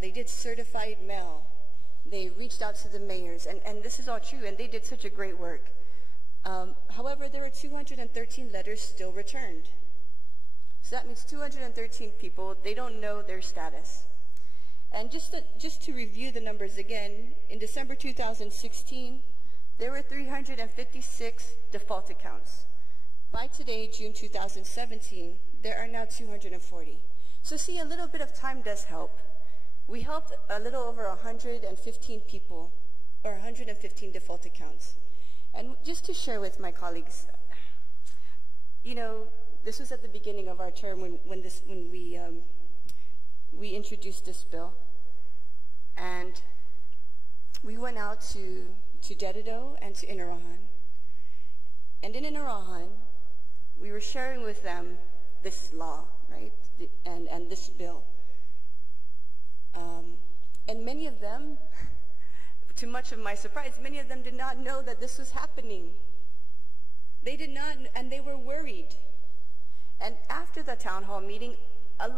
They did certified mail. They reached out to the mayors, and this is all true, and they did such a great work. However, there were 213 letters still returned. So that means 213 people, they don't know their status. And just to review the numbers again, in December 2016, there were 356 default accounts. By today, June 2017, there are now 240. So see, a little bit of time does help. We helped a little over 115 people, or 115 default accounts. And just to share with my colleagues, this was at the beginning of our term when we introduced this bill. And we went out to Dedido and to Inarahan. And in Inarahan, we were sharing with them this law, right, and this bill. And many of them, to much of my surprise, many of them did not know that this was happening. They did not, and they were worried. And after the town hall meeting, a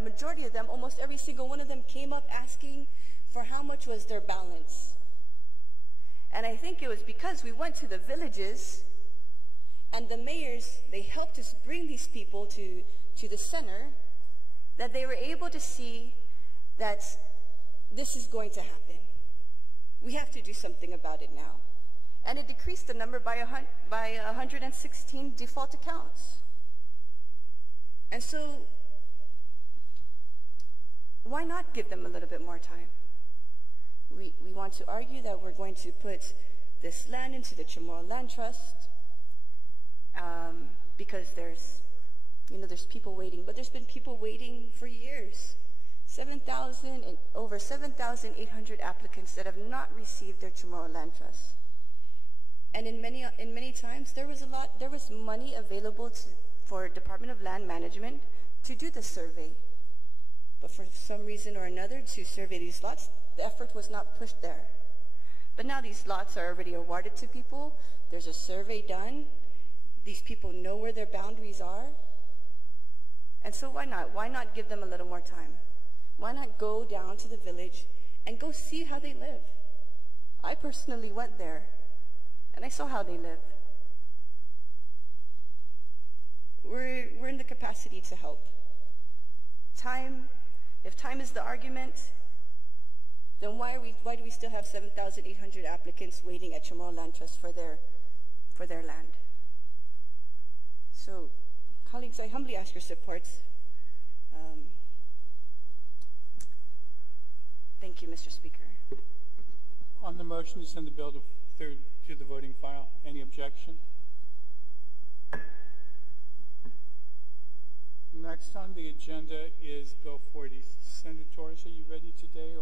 majority of them, almost every single one of them came up asking for how much was their balance. And I think it was because we went to the villages and the mayors, they helped us bring these people to the center, that they were able to see that this is going to happen. We have to do something about it now. And it decreased the number by 116 default accounts. And so, why not give them a little bit more time? We want to argue that we're going to put this land into the Chamorro Land Trust because there's people waiting. But there's been people waiting for years. Over 7,800 applicants that have not received their Chamorro Land Trust. And in many times there was money available for Department of Land Management to do the survey. But for some reason or another, to survey these lots, the effort was not pushed there. But now these lots are already awarded to people. There's a survey done. These people know where their boundaries are. And so why not? Why not give them a little more time? Why not go down to the village and go see how they live? I personally went there, and I saw how they live. We're in the capacity to help. If time is the argument, then why do we still have 7,800 applicants waiting at Chamorro Land Trust for their land? So, colleagues, I humbly ask your support. Thank you, Mr. Speaker. On the motion to send the bill to the voting file, any objection? Next on the agenda is Bill 40. Senator Torres, are you ready today?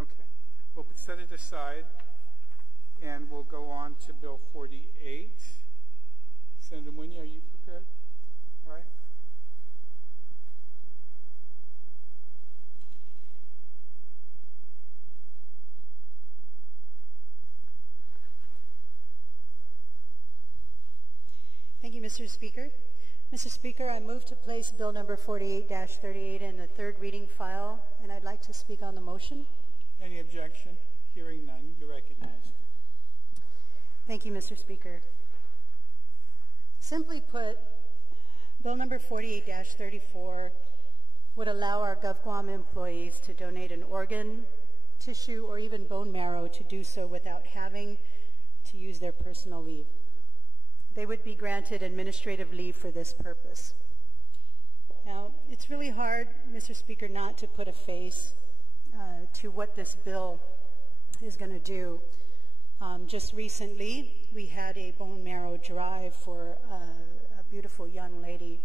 Okay. We'll set it aside, and we'll go on to Bill 48. Senator Muñoz, are you prepared? All right. Thank you, Mr. Speaker. Mr. Speaker, I move to place Bill number 48-38 in the third reading file, and I'd like to speak on the motion. Any objection? Hearing none, you're recognized. Thank you, Mr. Speaker. Simply put, Bill number 48-34 would allow our GovGuam employees to donate an organ, tissue, or even bone marrow to do so without having to use their personal leave. They would be granted administrative leave for this purpose. Now, it's really hard, Mr. Speaker, not to put a face to what this bill is going to do. Just recently, we had a bone marrow drive for a beautiful young lady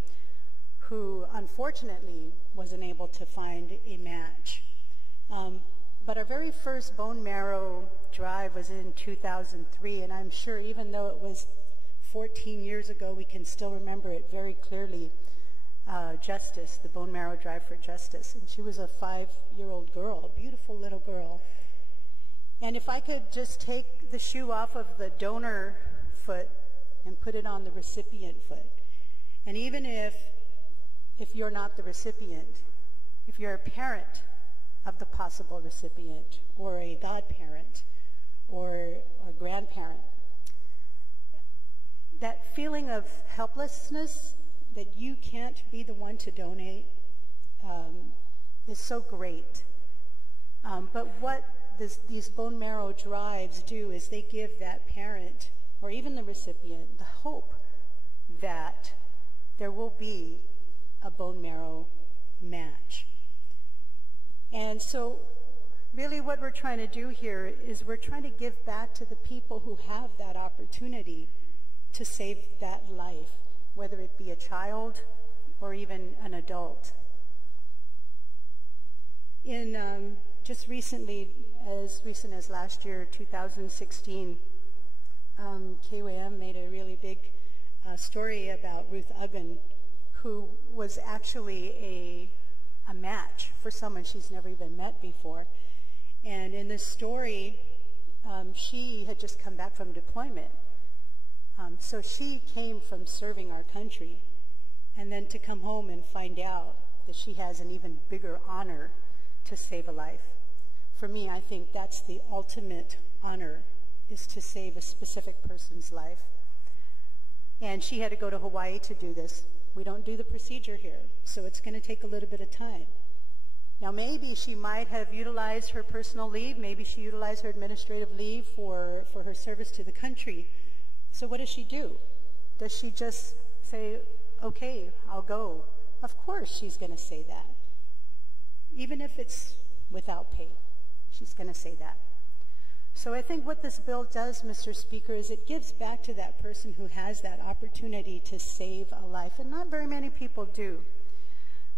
who unfortunately wasn't able to find a match. But our very first bone marrow drive was in 2003, and I'm sure even though it was 14 years ago, we can still remember it very clearly. Justice, the bone marrow drive for justice. And she was a 5-year-old girl, a beautiful little girl. And if I could just take the shoe off of the donor foot and put it on the recipient foot, and even if you're not the recipient, if you're a parent of the possible recipient, or a godparent, or grandparent, that feeling of helplessness that you can't be the one to donate is so great. But what these bone marrow drives do is they give that parent, or even the recipient, the hope that there will be a bone marrow match. And so really what we're trying to do here is we're trying to give back to the people who have that opportunity to save that life, whether it be a child or even an adult. In just recently, as recent as last year, 2016, KWM made a really big story about Ruth Uggan, who was actually a match for someone she's never even met before. And in this story, she had just come back from deployment. So she came from serving our country, and then to come home and find out that she has an even bigger honor to save a life. For me, I think that's the ultimate honor, is to save a specific person's life. And she had to go to Hawaii to do this. We don't do the procedure here, so it's going to take a little bit of time. Now, maybe she might have utilized her personal leave. Maybe she utilized her administrative leave for her service to the country. So what does she do? Does she just say, okay, I'll go? Of course she's going to say that. Even if it's without pay, she's going to say that. So I think what this bill does, Mr. Speaker, is it gives back to that person who has that opportunity to save a life, and not very many people do.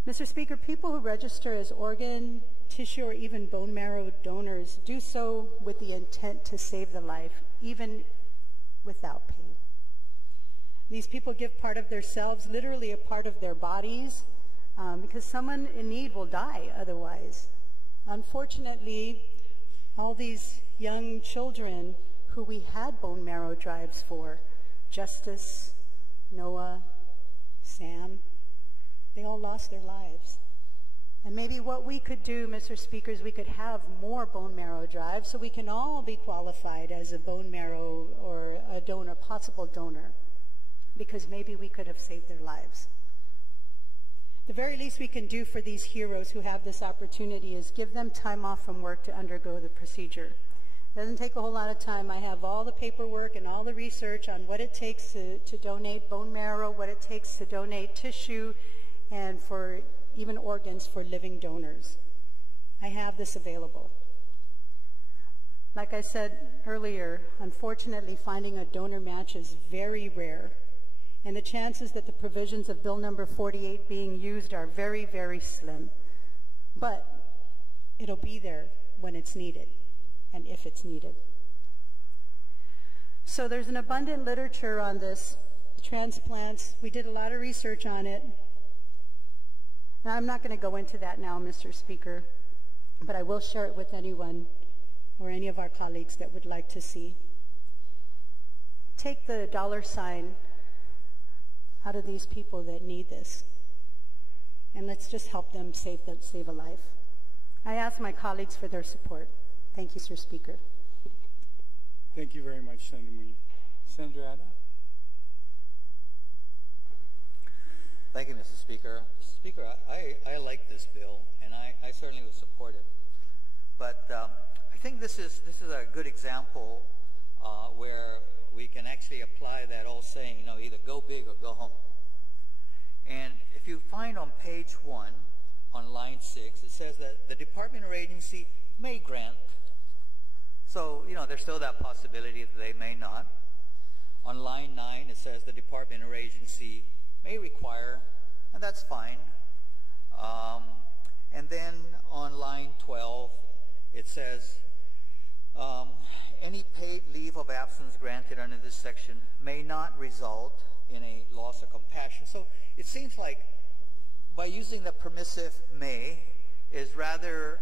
Mr. Speaker, people who register as organ, tissue, or even bone marrow donors do so with the intent to save the life, even without pay. These people give part of themselves, literally a part of their bodies, because someone in need will die otherwise. Unfortunately, all these young children who we had bone marrow drives for, Justice, Noah, Sam, they all lost their lives. And maybe what we could do, Mr. Speaker, is we could have more bone marrow drives so we can all be qualified as a bone marrow or a donor, possible donor, because maybe we could have saved their lives. The very least we can do for these heroes who have this opportunity is give them time off from work to undergo the procedure. It doesn't take a whole lot of time. I have all the paperwork and all the research on what it takes to donate bone marrow, what it takes to donate tissue, and for even organs for living donors. I have this available. Like I said earlier, unfortunately, finding a donor match is very rare, and the chances that the provisions of Bill number 48 being used are very, very slim. But it'll be there when it's needed, and if it's needed. So there's an abundant literature on this, transplants. We did a lot of research on it. Now, I'm not going to go into that now, Mr. Speaker, but I will share it with anyone or any of our colleagues that would like to see. Take the $ out of these people that need this, and let's just help them save a life. I ask my colleagues for their support. Thank you, Mr. Speaker. Thank you very much, Senator Munoz. Senator Ada? Thank you, Mr. Speaker. Mr. Speaker, I like this bill, and I certainly would support it. But I think this is a good example where we can actually apply that old saying, you know, either go big or go home. And if you find on page 1, on line 6, it says that the department or agency may grant. So, you know, there's still that possibility that they may not. On line 9, it says the department or agency may require, and that's fine. And then on line 12, it says, any paid leave of absence granted under this section may not result in a loss of compassion. So it seems like by using the permissive may is rather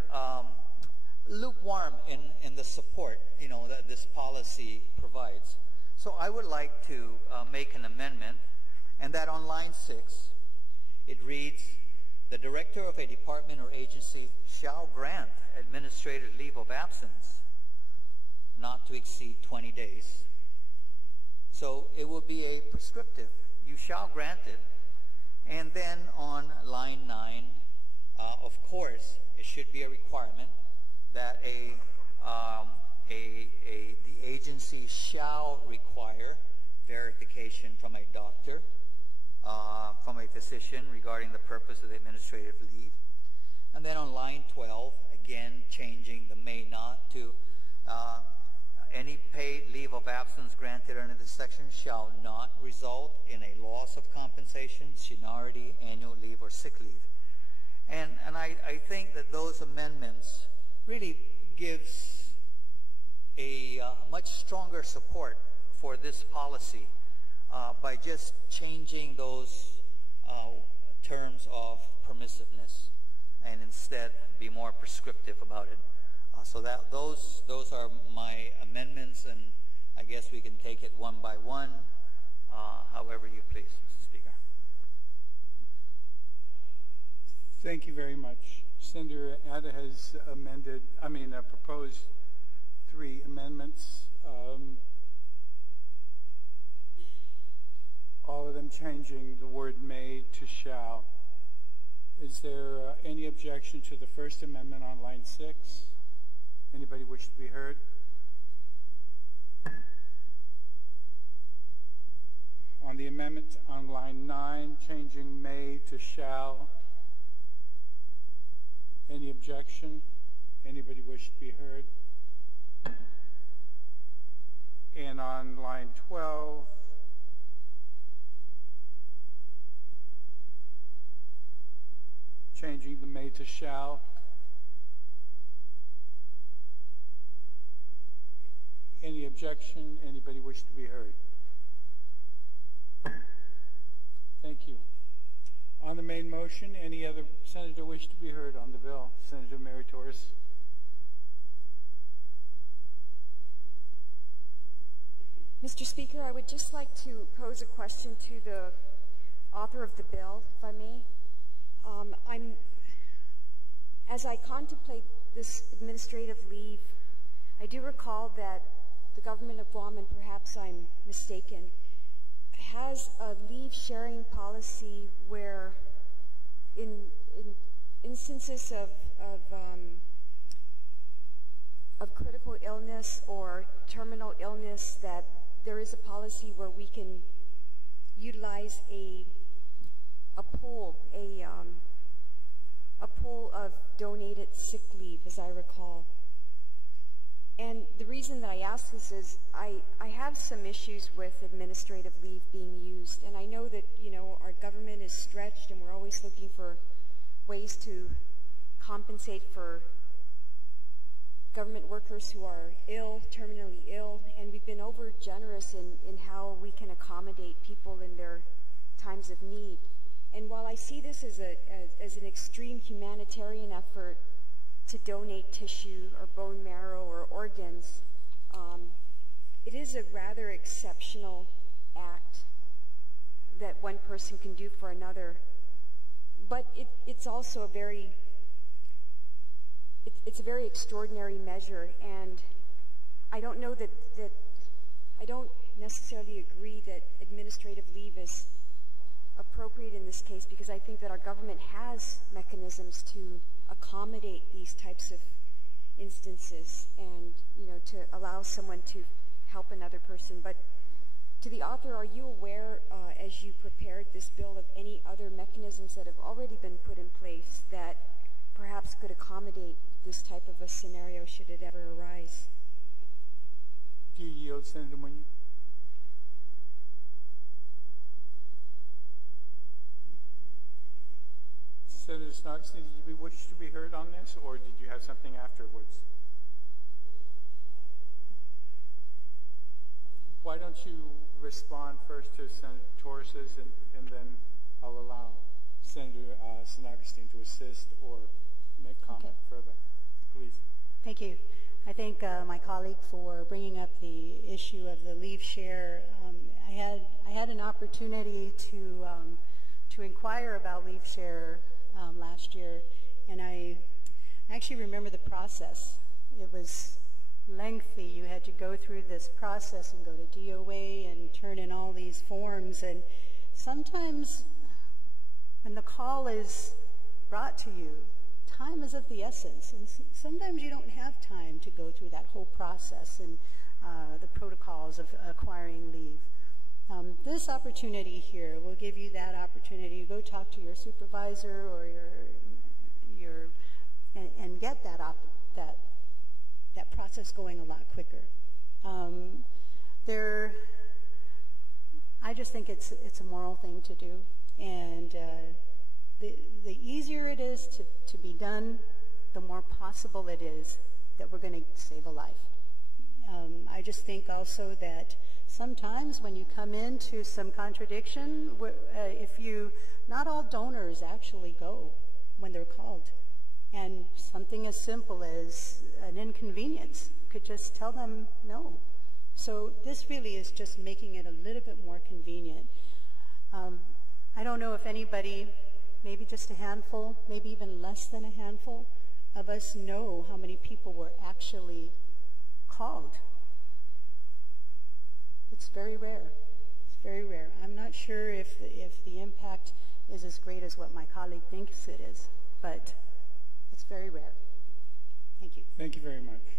lukewarm in the support, that this policy provides. So I would like to make an amendment, and that on line 6, it reads, the director of a department or agency shall grant administrative leave of absence not to exceed 20 days. So it will be a prescriptive. You shall grant it. And then on line 9, of course, it should be a requirement that the agency shall require verification from a doctor, from a physician regarding the purpose of the administrative leave. And then on line 12, again, changing the may not to any paid leave of absence granted under this section shall not result in a loss of compensation, seniority, annual leave, or sick leave. And I think that those amendments really gives a much stronger support for this policy by just changing those terms of permissiveness and instead be more prescriptive about it. So that those are my amendments, and I guess we can take it one by one, however you please, Mr. Speaker. Thank you very much. Senator Ada has proposed 3 amendments, all of them changing the word may to shall. Is there any objection to the first amendment on line 6? Anybody wish to be heard? On the amendment on line 9, changing may to shall. Any objection? Anybody wish to be heard? And on line 12, changing the may to shall. Any objection? Anybody wish to be heard? Thank you. On the main motion, any other senator wish to be heard on the bill? Senator Mary Torres. Mr. Speaker, I would just like to pose a question to the author of the bill, if I may. As I contemplate this administrative leave, I do recall that the government of Guam, and perhaps I'm mistaken, has a leave sharing policy where in instances of critical illness or terminal illness, that there is a policy where we can utilize a pool of donated sick leave, as I recall. And the reason that I ask this is I have some issues with administrative leave being used, and I know that our government is stretched and we're always looking for ways to compensate for government workers who are ill, terminally ill, and we've been over generous in how we can accommodate people in their times of need. And while I see this as an extreme humanitarian effort to donate tissue or bone marrow or organs, it is a rather exceptional act that one person can do for another. But it's also a very extraordinary measure, and I don't know that I don't necessarily agree that administrative leave is appropriate in this case, because I think that our government has mechanisms to accommodate these types of instances and to allow someone to help another person. But to the author, are you aware, as you prepared this bill, of any other mechanisms that have already been put in place that perhaps could accommodate this type of a scenario should it ever arise? Do you yield, Senator Muñoz? Senator Snodgrass, did you wish to be heard on this, or did you have something afterwards? Why don't you respond first to Senator Torres's, and then I'll allow Senator San Agustin to assist or make comment further. Please. Thank you. I thank my colleague for bringing up the issue of the leave share. I had an opportunity to inquire about leave share last year, and I actually remember the process. It was lengthy. You had to go through this process and go to DOA and turn in all these forms, and sometimes when the call is brought to you, time is of the essence, and sometimes you don't have time to go through that whole process and the protocols of acquiring leave. This opportunity here will give you that opportunity. Go talk to your supervisor or and get that process going a lot quicker. I just think it's a moral thing to do, and the easier it is to be done, the more possible it is that we're going to save a life. I just think also that sometimes when you come into some contradiction, not all donors actually go when they're called. And something as simple as an inconvenience could just tell them no. So this really is just making it a little bit more convenient. I don't know if anybody, maybe just a handful, maybe even less than a handful of us know how many people were actually called. It's very rare. It's very rare. I'm not sure if the impact is as great as what my colleague thinks it is, but it's very rare. Thank you. Thank you very much.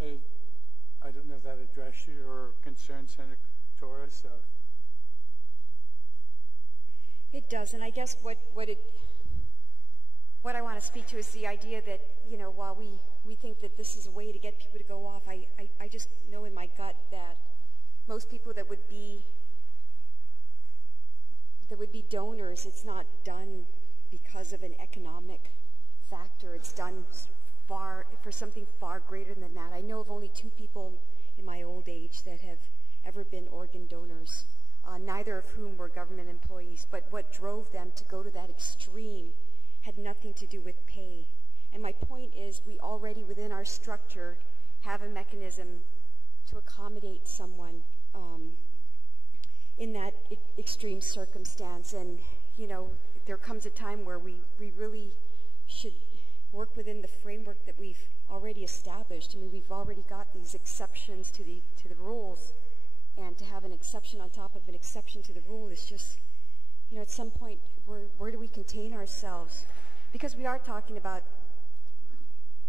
I don't know if that addressed your concern, Senator Torres. It does, and I guess what I want to speak to is the idea that, while we think that this is a way to get people to go off, I just know in my gut that most people that would be donors, it's not done because of an economic factor. It's done for something far greater than that. I know of only 2 people in my old age that have ever been organ donors, neither of whom were government employees, but what drove them to go to that extreme had nothing to do with pay. And my point is, we already within our structure have a mechanism to accommodate someone in that extreme circumstance. And, there comes a time where we really should work within the framework that we've already established. I mean, we've already got these exceptions to the rules, and to have an exception on top of an exception to the rule is just, at some point, where do we contain ourselves? Because we are talking about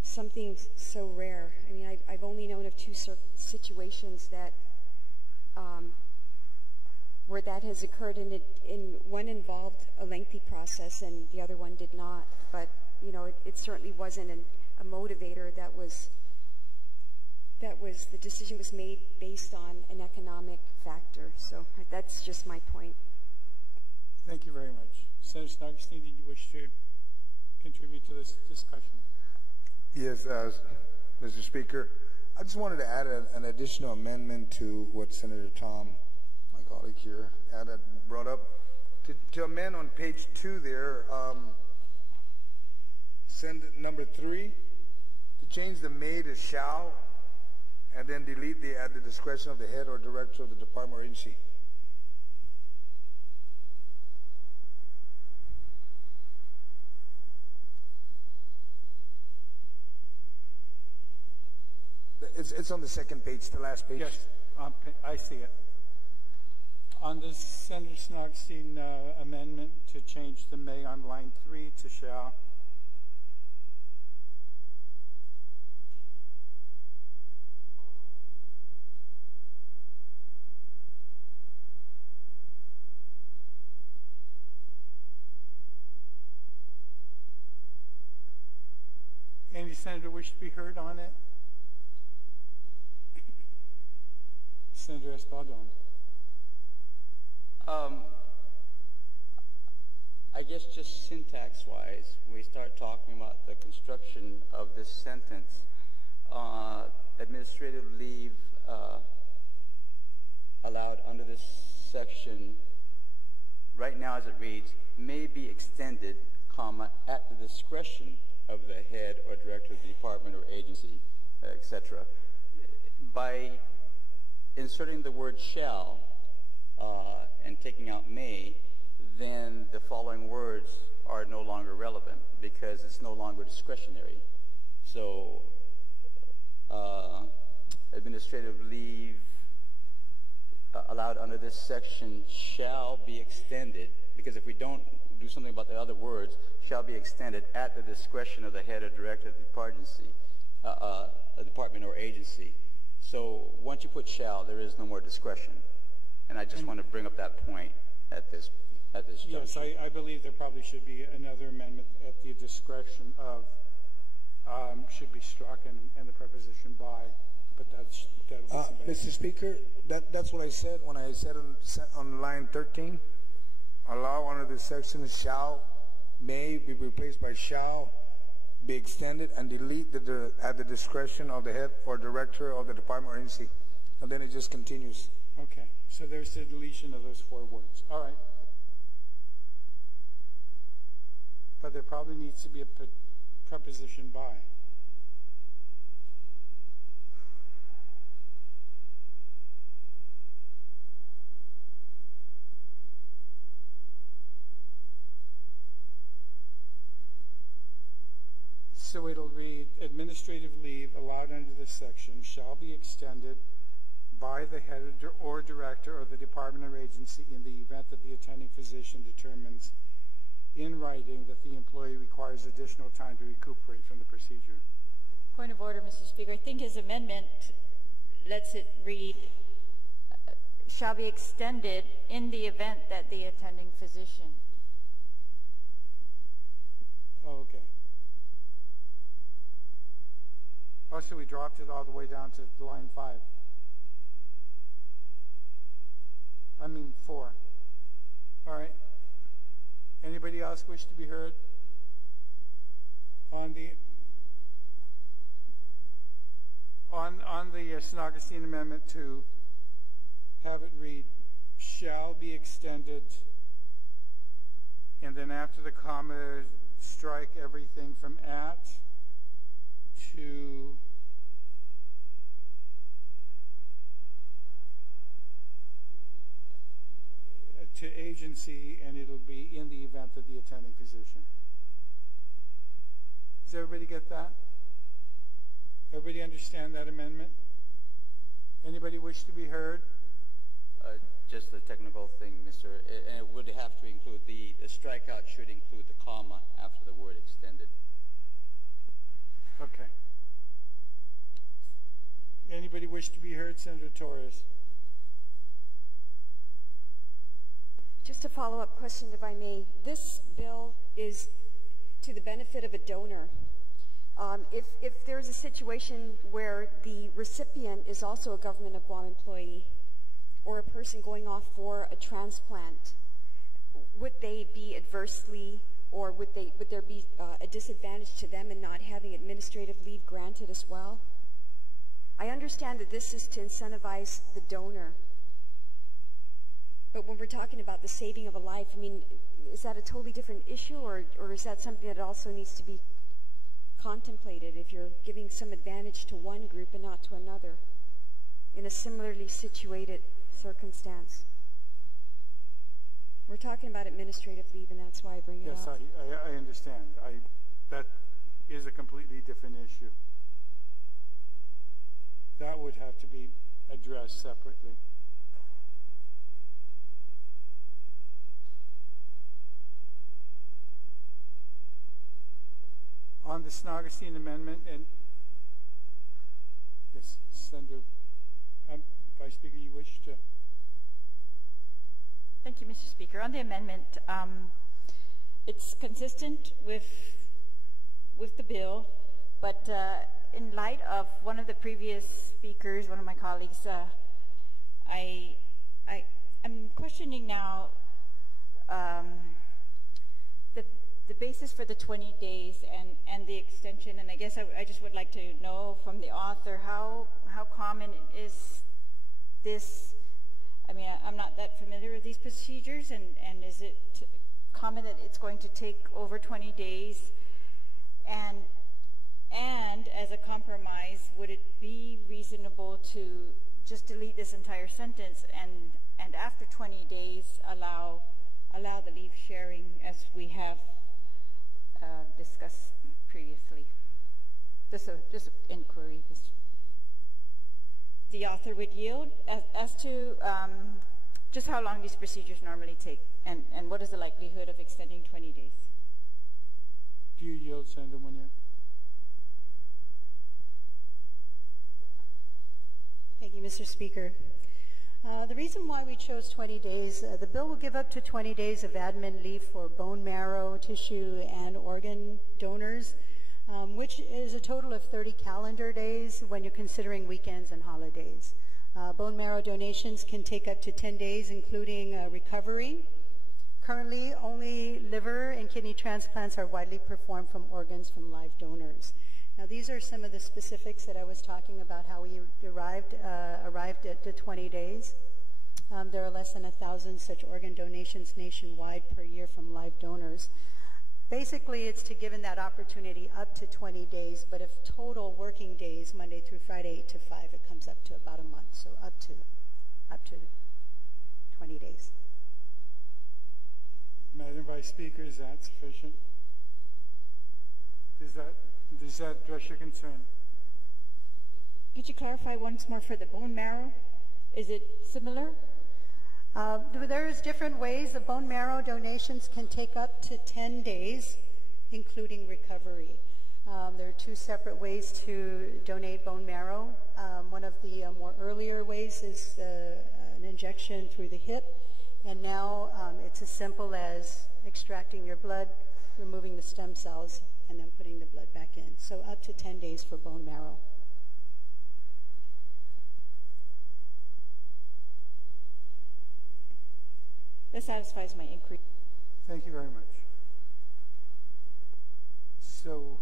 something so rare. I mean, I've only known of 2 situations that where that has occurred, and one involved a lengthy process, and the other one did not. But it certainly wasn't a motivator. That was the decision was made based on an economic factor. So that's just my point. Thank you very much. Senator San Agustin, did you wish to contribute to this discussion? Yes, Mr. Speaker. I just wanted to add an additional amendment to what Senator Tom, my colleague here, brought up. To amend on page 2 there, send number 3, to change the may to shall, and then delete the at the discretion of the head or director of the department or agency. It's on the second page, the last page. Yes, I see it. On this Senator San Agustin amendment to change the may on line 3 to shall. Any senator wish to be heard on it? Senator Espaldon. I guess just syntax-wise, when we start talking about the construction of this sentence, administrative leave allowed under this section right now as it reads, may be extended, comma, at the discretion of the head or director of the department or agency, etc. By inserting the word shall and taking out may, then the following words are no longer relevant because it's no longer discretionary. So administrative leave allowed under this section shall be extended, because if we don't do something about the other words, shall be extended at the discretion of the head or director of the department or agency. So once you put shall, there is no more discretion. And I just want to bring up that point at this juncture. Yes, I believe there probably should be another amendment at the discretion of, should be struck and the preposition by, but that'll be Mr. Speaker, that's what I said when I said on line 13. Allow under this section shall, may be replaced by shall be extended, and delete at the discretion of the head or director of the department or agency. And then it just continues. Okay, so there's the deletion of those 4 words. All right. But there probably needs to be a preposition by. So it'll read, administrative leave allowed under this section shall be extended by the head or director of the department or agency in the event that the attending physician determines in writing that the employee requires additional time to recuperate from the procedure. Point of order, Mr. Speaker. I think his amendment lets it read, shall be extended in the event that the attending physician. Oh, okay. Also, we dropped it all the way down to line 5. I mean 4. All right. Anybody else wish to be heard on the San Augustine amendment to have it read shall be extended, and then after the comma strike everything from at to agency, and it'll be in the event of the attending physician. Does everybody get that? Everybody understand that amendment? Anybody wish to be heard? Just a technical thing, Mr. And it would have to include the strikeout should include the comma after the word extended. Okay. Anybody wish to be heard? Senator Torres. Just a follow-up question, if I may. This bill is to the benefit of a donor. If there's a situation where the recipient is also a Government of Guam employee or a person going off for a transplant, would they be adversely, or would there be a disadvantage to them in not having administrative leave granted as well? I understand that this is to incentivize the donor. But when we're talking about the saving of a life, I mean, is that a totally different issue, or is that something that also needs to be contemplated if you're giving some advantage to one group and not to another in a similarly situated circumstance? We're talking about administrative leave, and that's why I bring it up. Yes, I understand. That is a completely different issue. That would have to be addressed separately. On the San Augustine amendment, and yes, Senator, Vice Speaker, you wish to? Thank you, Mr. Speaker. On the amendment, it's consistent with the bill, but in light of one of the previous speakers, one of my colleagues, I'm questioning now the basis for the 20 days and the extension, and I guess I just would like to know from the author how common is this I mean, I'm not that familiar with these procedures, and is it common that it's going to take over 20 days? And as a compromise, would it be reasonable to just delete this entire sentence and after 20 days allow the leave sharing as we have discussed previously? Just an inquiry. The author would yield as to just how long these procedures normally take, and what is the likelihood of extending 20 days? Do you yield, Senator Muñoz? Thank you, Mr. Speaker. The reason why we chose 20 days, the bill will give up to 20 days of admin leave for bone marrow, tissue, and organ donors, which is a total of 30 calendar days when you're considering weekends and holidays. Bone marrow donations can take up to 10 days, including recovery. Currently, only liver and kidney transplants are widely performed from organs from live donors. Now, these are some of the specifics that I was talking about, how we arrived at the 20 days. There are less than 1,000 such organ donations nationwide per year from live donors. Basically, it's to give that opportunity up to 20 days, but if total working days, Monday through Friday, 8 to 5, it comes up to about a month, so up to 20 days. Madam Vice Speaker, is that sufficient? Does that address your concern? Could you clarify once more for the bone marrow? Is it similar? There's different ways. The bone marrow donations can take up to 10 days, including recovery. There are two separate ways to donate bone marrow. One of the more earlier ways is an injection through the hip, and now it's as simple as extracting your blood, removing the stem cells, and then putting the blood back in. So up to 10 days for bone marrow. That satisfies my inquiry. Thank you very much. So,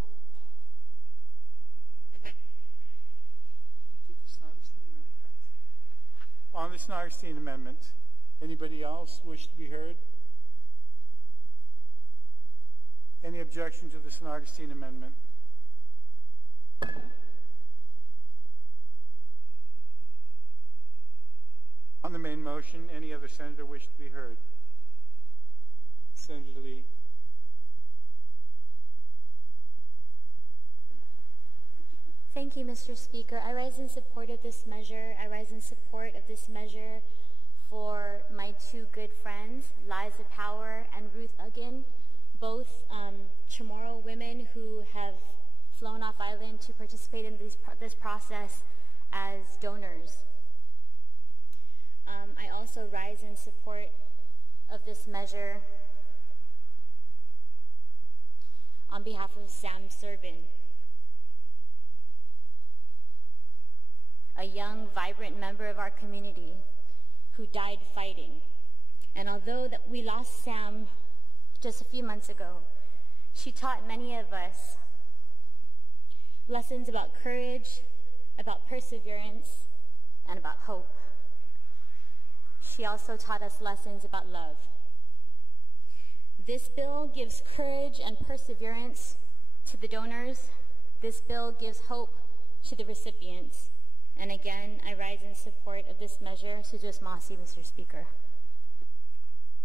on the Snodgrass Amendment, anybody else wish to be heard? Any objection to the Snodgrass Amendment? On the main motion, any other senator wish to be heard? Senator Lee. Thank you, Mr. Speaker. I rise in support of this measure. I rise in support of this measure for my two good friends, Liza Power and Ruth Uggan, both Chamorro women who have flown off island to participate in this process as donors. I also rise in support of this measure on behalf of Sam Servin, a young, vibrant member of our community who died fighting. And although that we lost Sam just a few months ago, she taught many of us lessons about courage, about perseverance, and about hope. She also taught us lessons about love. This bill gives courage and perseverance to the donors. This bill gives hope to the recipients. And again, I rise in support of this measure. Sujus Masi, Mr. Speaker.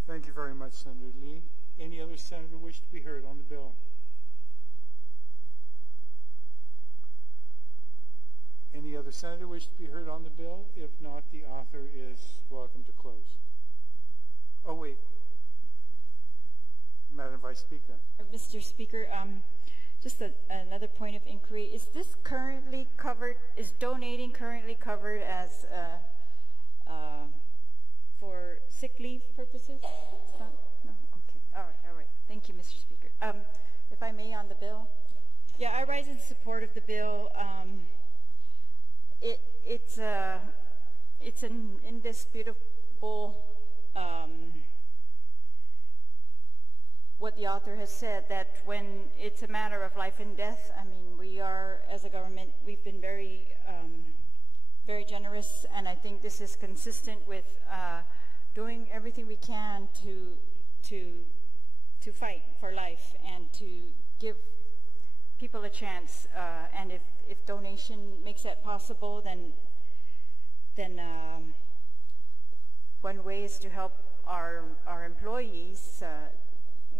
Thank you very much, Senator Lee. Any other senator wish to be heard on the bill? Any other senator wish to be heard on the bill? If not, the author is welcome to close. Oh, wait. Madam Vice Speaker. Mr. Speaker, just another point of inquiry. Is this currently covered, is donating currently covered as for sick leave purposes? No? Okay. All right. Thank you, Mr. Speaker. If I may, on the bill. Yeah, I rise in support of the bill. It's an indisputable what the author has said, that when it's a matter of life and death, I mean, we are, as a government, we've been very very generous, and I think this is consistent with doing everything we can to fight for life and to give people a chance. And if donation makes that possible, then one way is to help our employees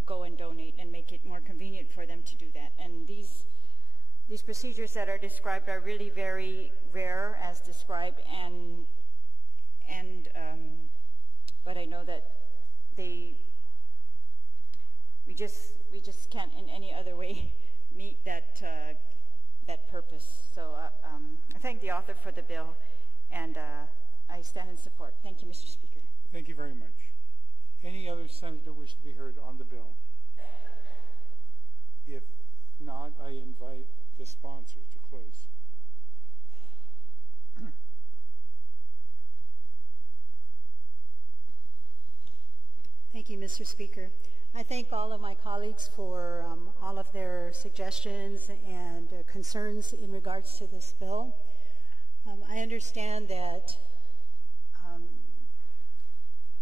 go and donate and make it more convenient for them to do that. And these procedures that are described are really very rare, as described, but I know that we just can't in any other way meet that purpose. So I thank the author for the bill, and I stand in support. Thank you, Mr. Speaker. Thank you very much. Any other senator wish to be heard on the bill? If not, I invite the sponsor to close. Thank you, Mr. Speaker. I thank all of my colleagues for all of their suggestions and concerns in regards to this bill. I understand that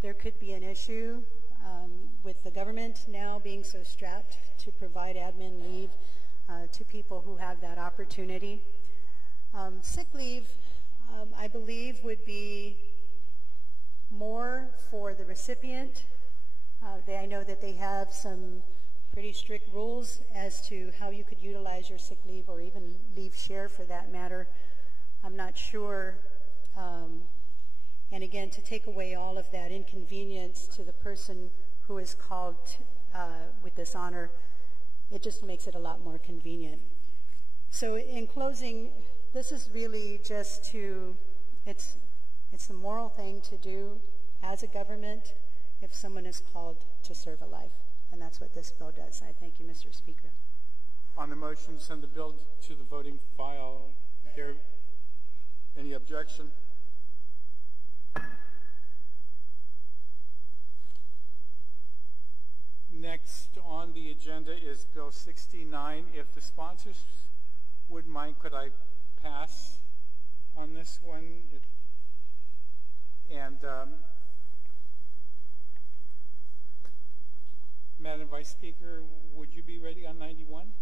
there could be an issue with the government now being so strapped to provide admin leave to people who have that opportunity. Sick leave, I believe, would be more for the recipient. I know that they have some pretty strict rules as to how you could utilize your sick leave, or even leave share for that matter. I'm not sure. And again, to take away all of that inconvenience to the person who is called with this honor, it just makes it a lot more convenient. So in closing, this is really just it's the moral thing to do as a government if someone is called to serve a life. And that's what this bill does. I thank you, Mr. Speaker. On the motion, send the bill to the voting file. There any objection? Next on the agenda is Bill 69. If the sponsors would mind, could I pass on this one? Madam Vice Speaker, would you be ready on 91?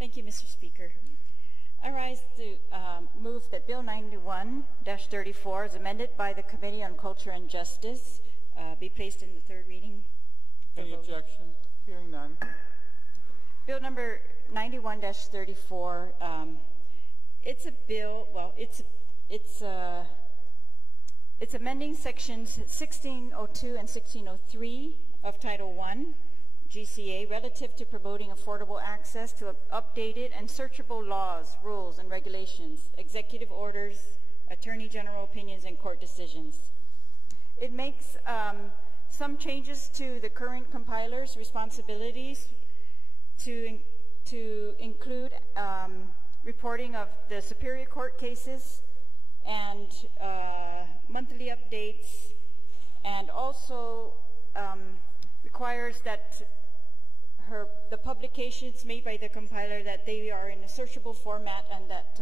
Thank you, Mr. Speaker. I rise to move that Bill 91-34, as amended by the Committee on Culture and Justice, be placed in the third reading. Any objection? Hearing none. Bill number 91-34. It's a bill. Well, it's amending sections 1602 and 1603 of Title I. GCA relative to promoting affordable access to updated and searchable laws, rules, and regulations, executive orders, attorney general opinions, and court decisions. It makes some changes to the current compiler's responsibilities to include reporting of the Superior Court cases and monthly updates, and also requires that the publications made by the compiler, that they are in a searchable format and that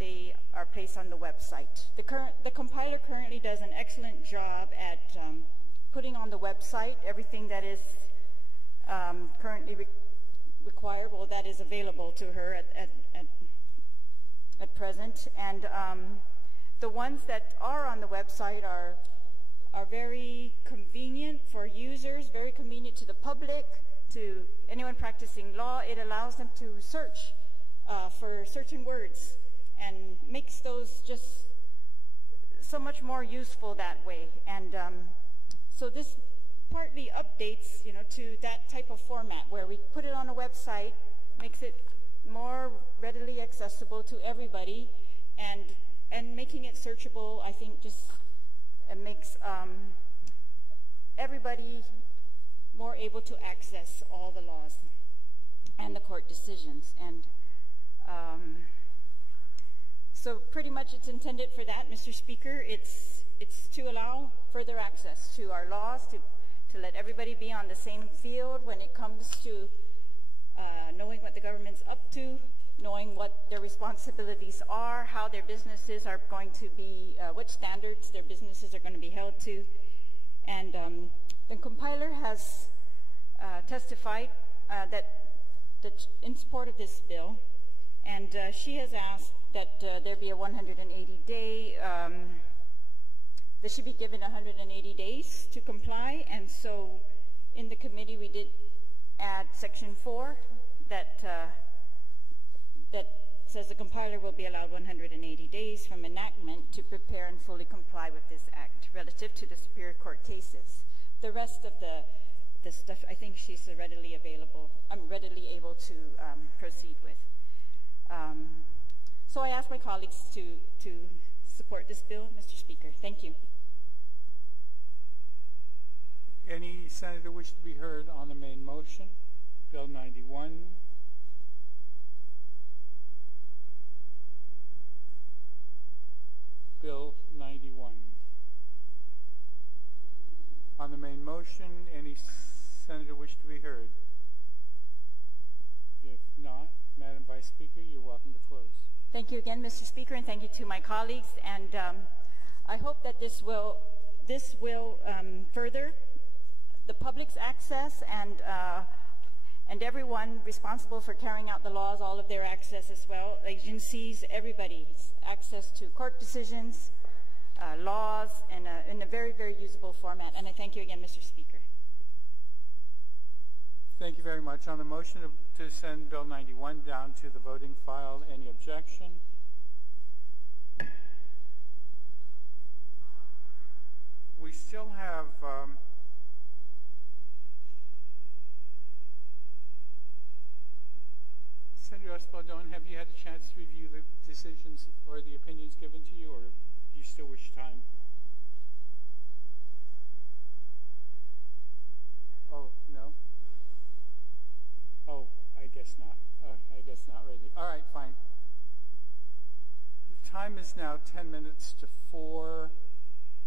they are placed on the website. The compiler currently does an excellent job at putting on the website everything that is currently required, that is available to her at present. And the ones that are on the website are very convenient for users, very convenient to the public, to anyone practicing law. It allows them to search for certain words and makes those just so much more useful that way. And so this partly updates, to that type of format where we put it on a website, makes it more readily accessible to everybody, and making it searchable, I think, just it makes everybody more able to access all the laws and the court decisions. And so pretty much it's intended for that, Mr. Speaker. It's to allow further access to our laws, to let everybody be on the same field when it comes to knowing what the government's up to, knowing what their responsibilities are, how their businesses are going to be, what standards their businesses are going to be held to. And the compiler has testified that in support of this bill, and she has asked that there be a 180-day, they should be given 180 days to comply. And so in the committee we did add Section 4 that says the compiler will be allowed 180 days from enactment to prepare and fully comply with this act relative to the Superior Court cases. The rest of the stuff, I think she's readily able to proceed with. So I ask my colleagues to support this bill, Mr. Speaker. Thank you. Any senator wish to be heard on the main motion? Bill 91. Bill 91. On the main motion, any senator wish to be heard? If not, Madam Vice Speaker, you're welcome to close. Thank you again, Mr. Speaker, and thank you to my colleagues. And I hope that this will further the public's access and everyone responsible for carrying out the laws, all of their access as well, agencies, everybody's access to court decisions, laws, in a very, very usable format. And I thank you again, Mr. Speaker. Thank you very much. On the motion to send Bill 91 down to the voting file, any objection? We still have Senator Espaldon, have you had a chance to review the decisions or the opinions given to you, or do you still wish time? Oh, no? Oh, I guess not. I guess not really. All right, fine. The time is now 10 minutes to 4.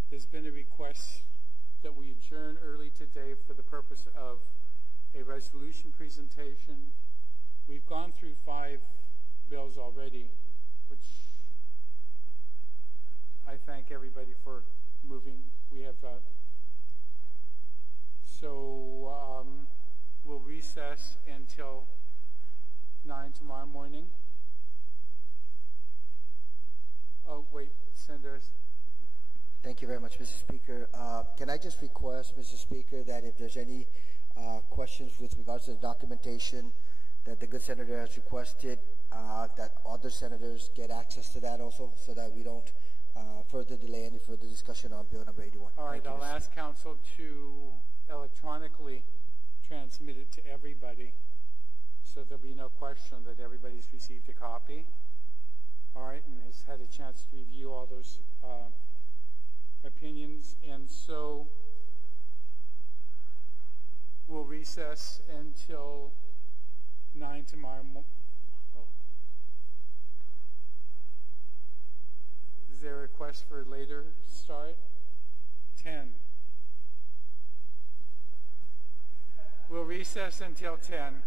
There's been a request that we adjourn early today for the purpose of a resolution presentation. We've gone through 5 bills already, which I thank everybody for moving. We have we'll recess until 9 tomorrow morning. Oh, wait, Senator. Thank you very much, Mr. Speaker. Can I just request, Mr. Speaker, that if there's any questions with regards to the documentation that the good senator has requested, that other senators get access to that also, so that we don't further delay any further discussion on Bill number 81. All right, I'll ask council to electronically transmit it to everybody, so there'll be no question that everybody's received a copy. All right, and has had a chance to review all those opinions. And so we'll recess until 9 tomorrow morning. Oh. Is there a request for a later start? 10. We'll recess until 10.